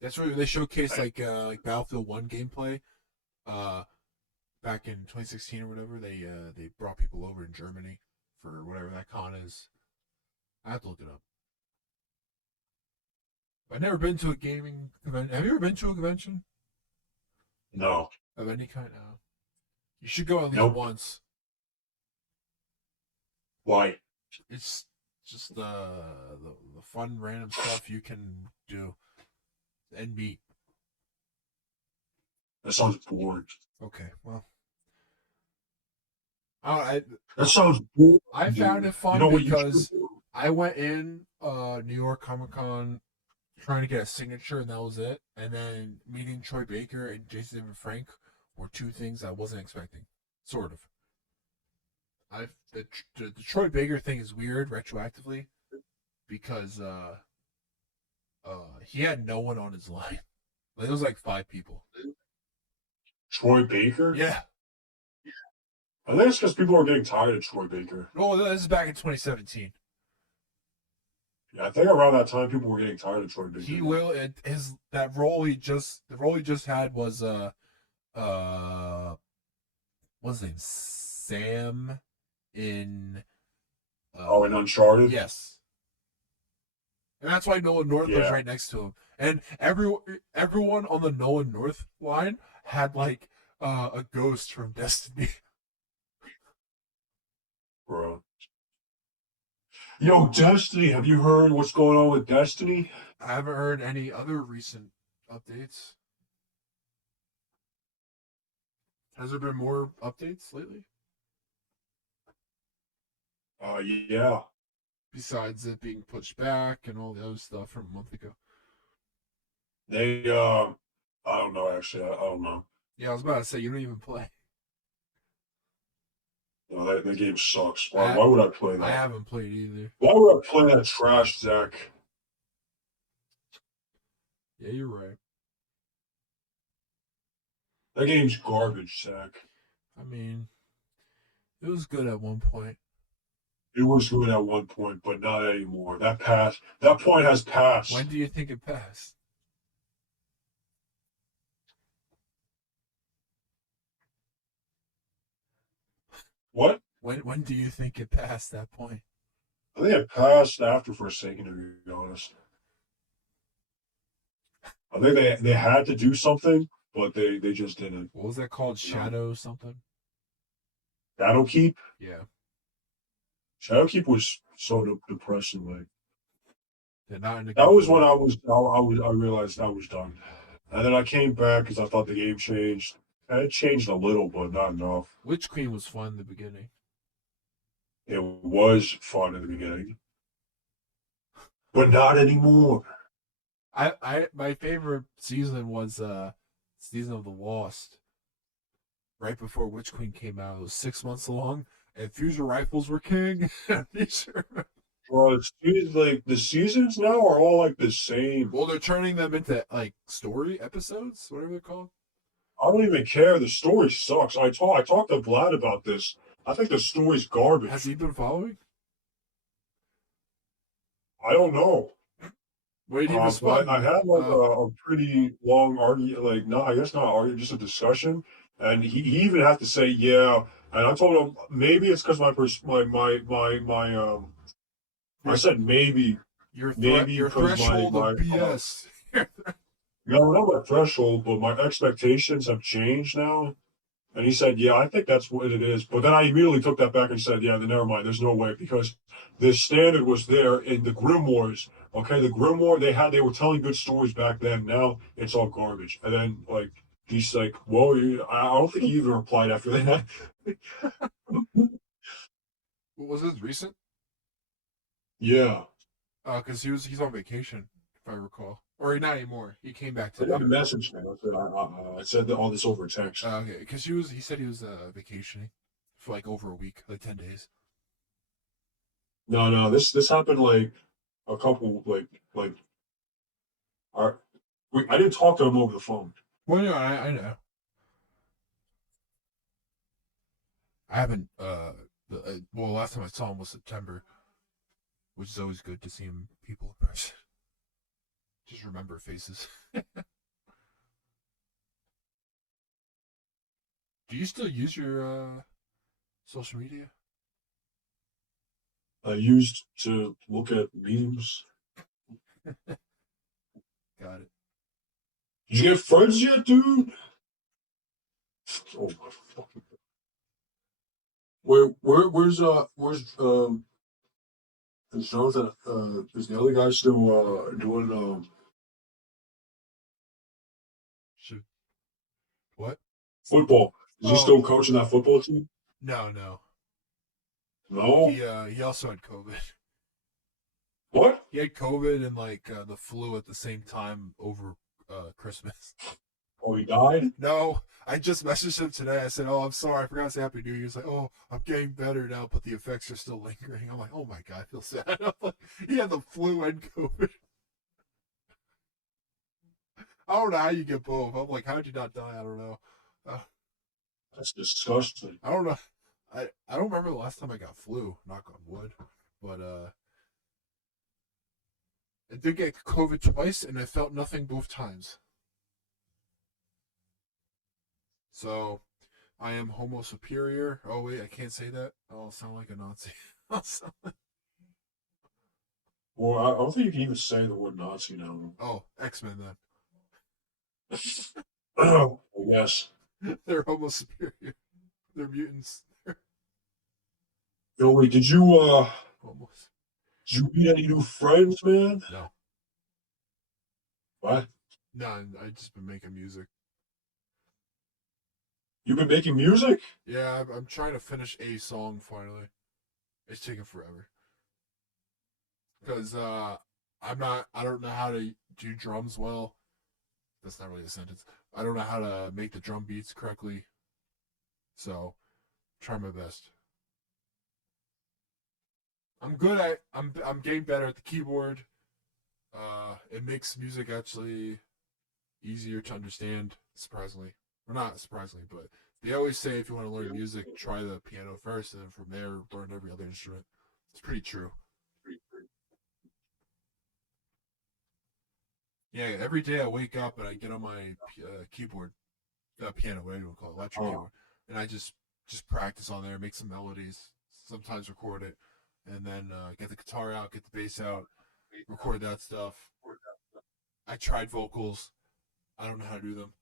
That's where they showcase like Battlefield 1 gameplay. Uh Back in 2016 or whatever, they brought people over in Germany for whatever that con is. I have to look it up. I've never been to a gaming convention. Have you ever been to a convention No. of any kind? You should go at least Nope. once. Why? It's just the fun random stuff you can do and meet. That sounds boring. Okay, well, I That sounds boring. I found it fun You know what because I went in New York Comic Con trying to get a signature and that was it. And then meeting Troy Baker and Jason David Frank were two things I wasn't expecting. Sort of. The Troy Baker thing is weird retroactively because he had no one on his line. Like, it was like 5 people. Troy Baker? Yeah. I think it's because people are getting tired of Troy Baker. Well, this is back in 2017. Yeah, I think around that time people were getting tired of Troy Baker. He will the role he just had was what's his name? Sam in in Uncharted? yes. And that's why Nolan North was right next to him. And everyone on the Nolan North line had like a ghost from Destiny. Bro. Yo, Destiny, have you heard what's going on with Destiny? I haven't heard any other recent updates. Has there been more updates lately? Yeah. Besides it being pushed back and all the other stuff from a month ago. They, I don't know, actually. I don't know. Yeah, I was about to say, you don't even play. No, that game sucks. Why would I play that? I haven't played either. Why would I play that trash deck? Yeah, you're right. That game's garbage, Zach. I mean, it was good at one point. It was good at one point, but not anymore. That point has passed. When do you think it passed? What? When do you think it passed that point? I think it passed after Forsaken, to be honest. I think they had to do something, but they just didn't. What was that called? Shadow something? Shadowkeep? Yeah. Shadowkeep was so depressing. Like They're not in the that was when I realized I was done, and then I came back because I thought the game changed. And it changed a little, but not enough. Witch Queen was fun in the beginning. It was fun in the beginning, but not anymore. My favorite season was season of the Lost. Right before Witch Queen came out, it was 6 months long, and fusion rifles were king. Bro, it seems like the seasons now are all like the same. Well, they're turning them into like story episodes, whatever they're called. I don't even care. The story sucks. I talked to Vlad about this. I think the story's garbage. Has he been following? I don't know. What did he But respond? I had like a pretty long argument, like not, I guess not argument, just a discussion, and he even had to say yeah, and I told him maybe it's because I your said maybe your because threshold of my BS. no, not my threshold, but my expectations have changed now. And he said, yeah, I think that's what it is. But then I immediately took that back and said, yeah, then never mind. There's no way because the standard was there in the Grimoires. Okay, the Grimoire they were telling good stories back then. Now it's all garbage. And then like he's like, well, I don't think he even replied after that. Was this recent? Yeah, Because he's on vacation, if I recall, or not anymore. He came back I got today. a message man. I said all this over text. Okay, because he said he was vacationing for like over a week, like 10 days. No, no, this happened like a couple like I I didn't talk to him over the phone. Well, yeah, I know. I haven't. Well, last time I saw him was September, which is always good to see him people in person. Just remember faces. Do you still use your social media? I used to look at memes. Got it. Did you get friends yet, dude? Oh my fucking. Where's is Jonathan is the other guy still doing Should what? football? Is he Oh still coaching that football team? no, no. No. He also had COVID. What? He had COVID and like the flu at the same time over Christmas. Oh, he died? No, I just messaged him today. I said, "Oh, I'm sorry, I forgot to say Happy New Year." He's like, "Oh, I'm getting better now, but the effects are still lingering." I'm like, "Oh my god, I feel sad." I'm like, he had the flu and COVID. I don't know how you get both. I'm like, how did you not die? I don't know. Uh, That's disgusting. I don't know. I don't remember the last time I got flu. Knock on wood, but I did get COVID twice, and I felt nothing both times. So I am Homo superior. Oh wait, I can't say that. I'll sound like a Nazi. Well, I don't think you can even say the word Nazi now. Oh, X-Men then. Yes. They're Homo superior. They're mutants. Yo, wait, Almost. did you meet any new friends, man? No. What? No, I just been making music. You've been making music? Yeah, I'm trying to finish a song finally. It's taking forever because I don't know how to do drums well. That's not really a sentence. I don't know how to make the drum beats correctly. So, try my best. I'm getting better at the keyboard. It makes music actually easier to understand, surprisingly. Or not surprisingly, but they always say if you want to learn music, try the piano first, and then from there, learn every other instrument. It's pretty true. Yeah, every day I wake up and I get on my keyboard, piano, whatever you want to call it, electric Oh, keyboard, and I just practice on there, make some melodies, sometimes record it, and then get the guitar out, get the bass out, record that stuff. I tried vocals. I don't know how to do them.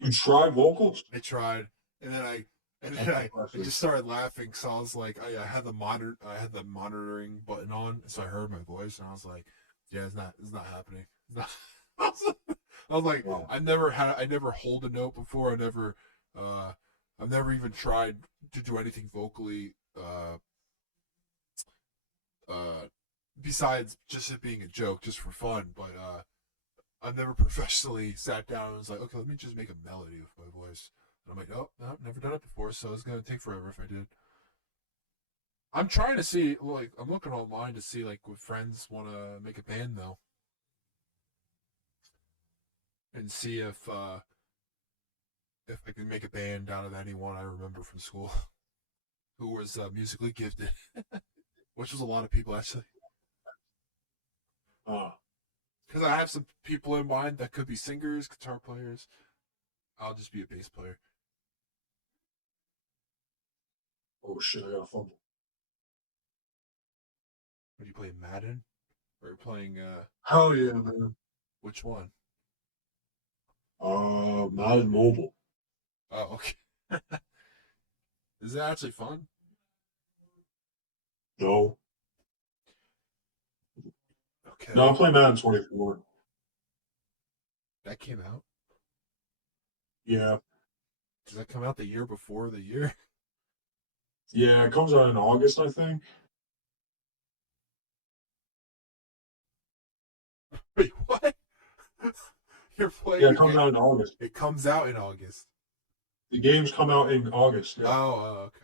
you tried vocals? I tried, and then I just started laughing. So I was like, I had the monitoring button on, so I heard my voice, and I was like, yeah, it's not happening. It's not. I was like, Wow. I never hold a note before. Uh, I've never even tried to do anything vocally, uh, besides just it being a joke, just for fun. But I've never professionally sat down and was like, okay, let me just make a melody with my voice. And I'm like, oh, no, I've never done it before, so it's gonna take forever if I did. I'm trying to see, like, I'm looking online to see, like, what friends want to make a band though, and see if I can make a band out of anyone I remember from school who was musically gifted, which was a lot of people actually. because I have some people in mind that could be singers, guitar players. I'll just be a bass player. Oh shit! I got a fumble. Are you playing Madden? Or are you playing Hell yeah, man. which one? Madden Mobile. Oh, okay. Is that actually fun? No, no, Okay. I'm playing Madden 24. That came out. Yeah, Does that come out the year before the year? yeah. It comes out in August, I think. Wait, what? You're Yeah, playing it a comes game. out in August. It comes out in August. The games come out in August. Yeah. Okay.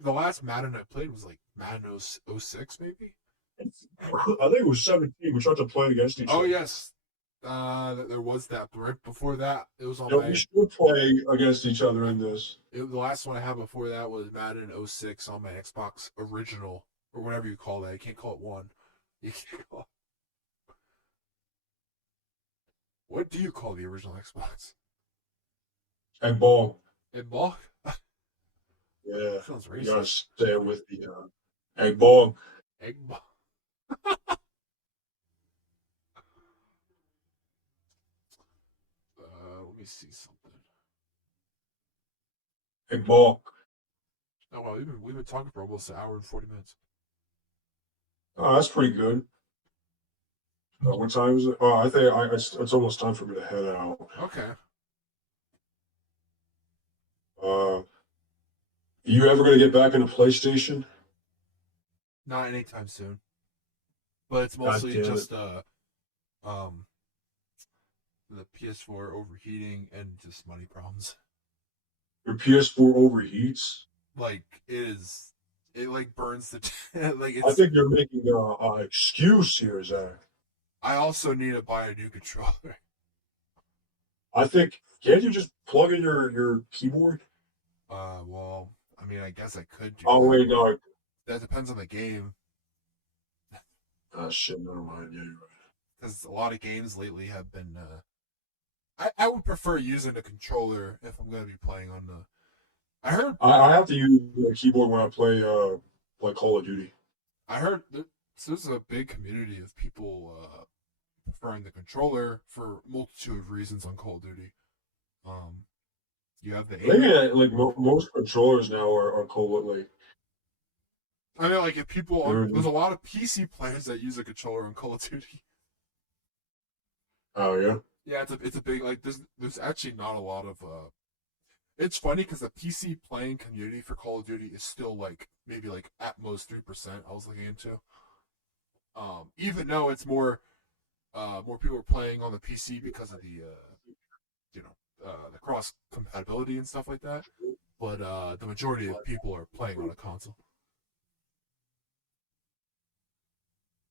The last Madden I played was like Madden 06 maybe. I think it was 17. We tried to play against each Oh other. yes, there was that. But right before that, it was on Yeah, we my. should play against each other in this. The last one I had before that was Madden 06 on my Xbox original or whatever you call that. You can't call it one. You can't call. What do you call the original Xbox? And ball. Egg ball? Yeah, Sounds you gotta racist. stay with the egg ball. Egg ball. Let me see something. Egg ball. Oh wow, we've been talking for almost an hour and 40 minutes. Oh, that's pretty good. What time is it? Oh, I think it's almost time for me to head out. Okay. Uh, you ever gonna get back into PlayStation? Not anytime soon. But it's God mostly damn it! just um the PS4 overheating and just money problems. Your PS4 overheats. Like it like burns the like I it's. think you're making a excuse here, Zach. I also need to buy a new controller. I think can't you just plug in your keyboard? Well, I mean, I guess I could do Oh that, wait, but no. that depends on the game. Ah shit, never mind. Yeah, you're right. Because a lot of games lately have been. I would prefer using a controller if I'm going to be playing on the. I heard I have to use the keyboard when I play like Call of Duty. I heard there's a big community of people preferring the controller for a multitude of reasons on Call of Duty. Um, you have the I think aiming. like most controllers now are Call like I mean, like if people, they're there's a lot of PC players that use a controller on Call of Duty. oh yeah. Yeah, it's a big like there's actually not a lot of. It's funny because the PC playing community for Call of Duty is still like maybe like at most 3%. I was looking into. Even though it's more people are playing on the PC because of the the cross compatibility and stuff like that. But the majority of people are playing on a console,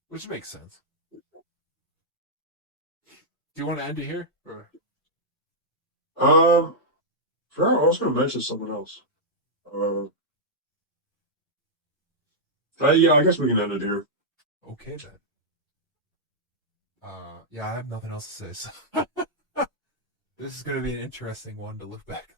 which makes sense. Do you want to end it here? Or Um, sure. I was going to mention someone else. Uh, yeah, I guess we can end it here. okay then. Yeah, I have nothing else to say. So this is going to be an interesting one to look back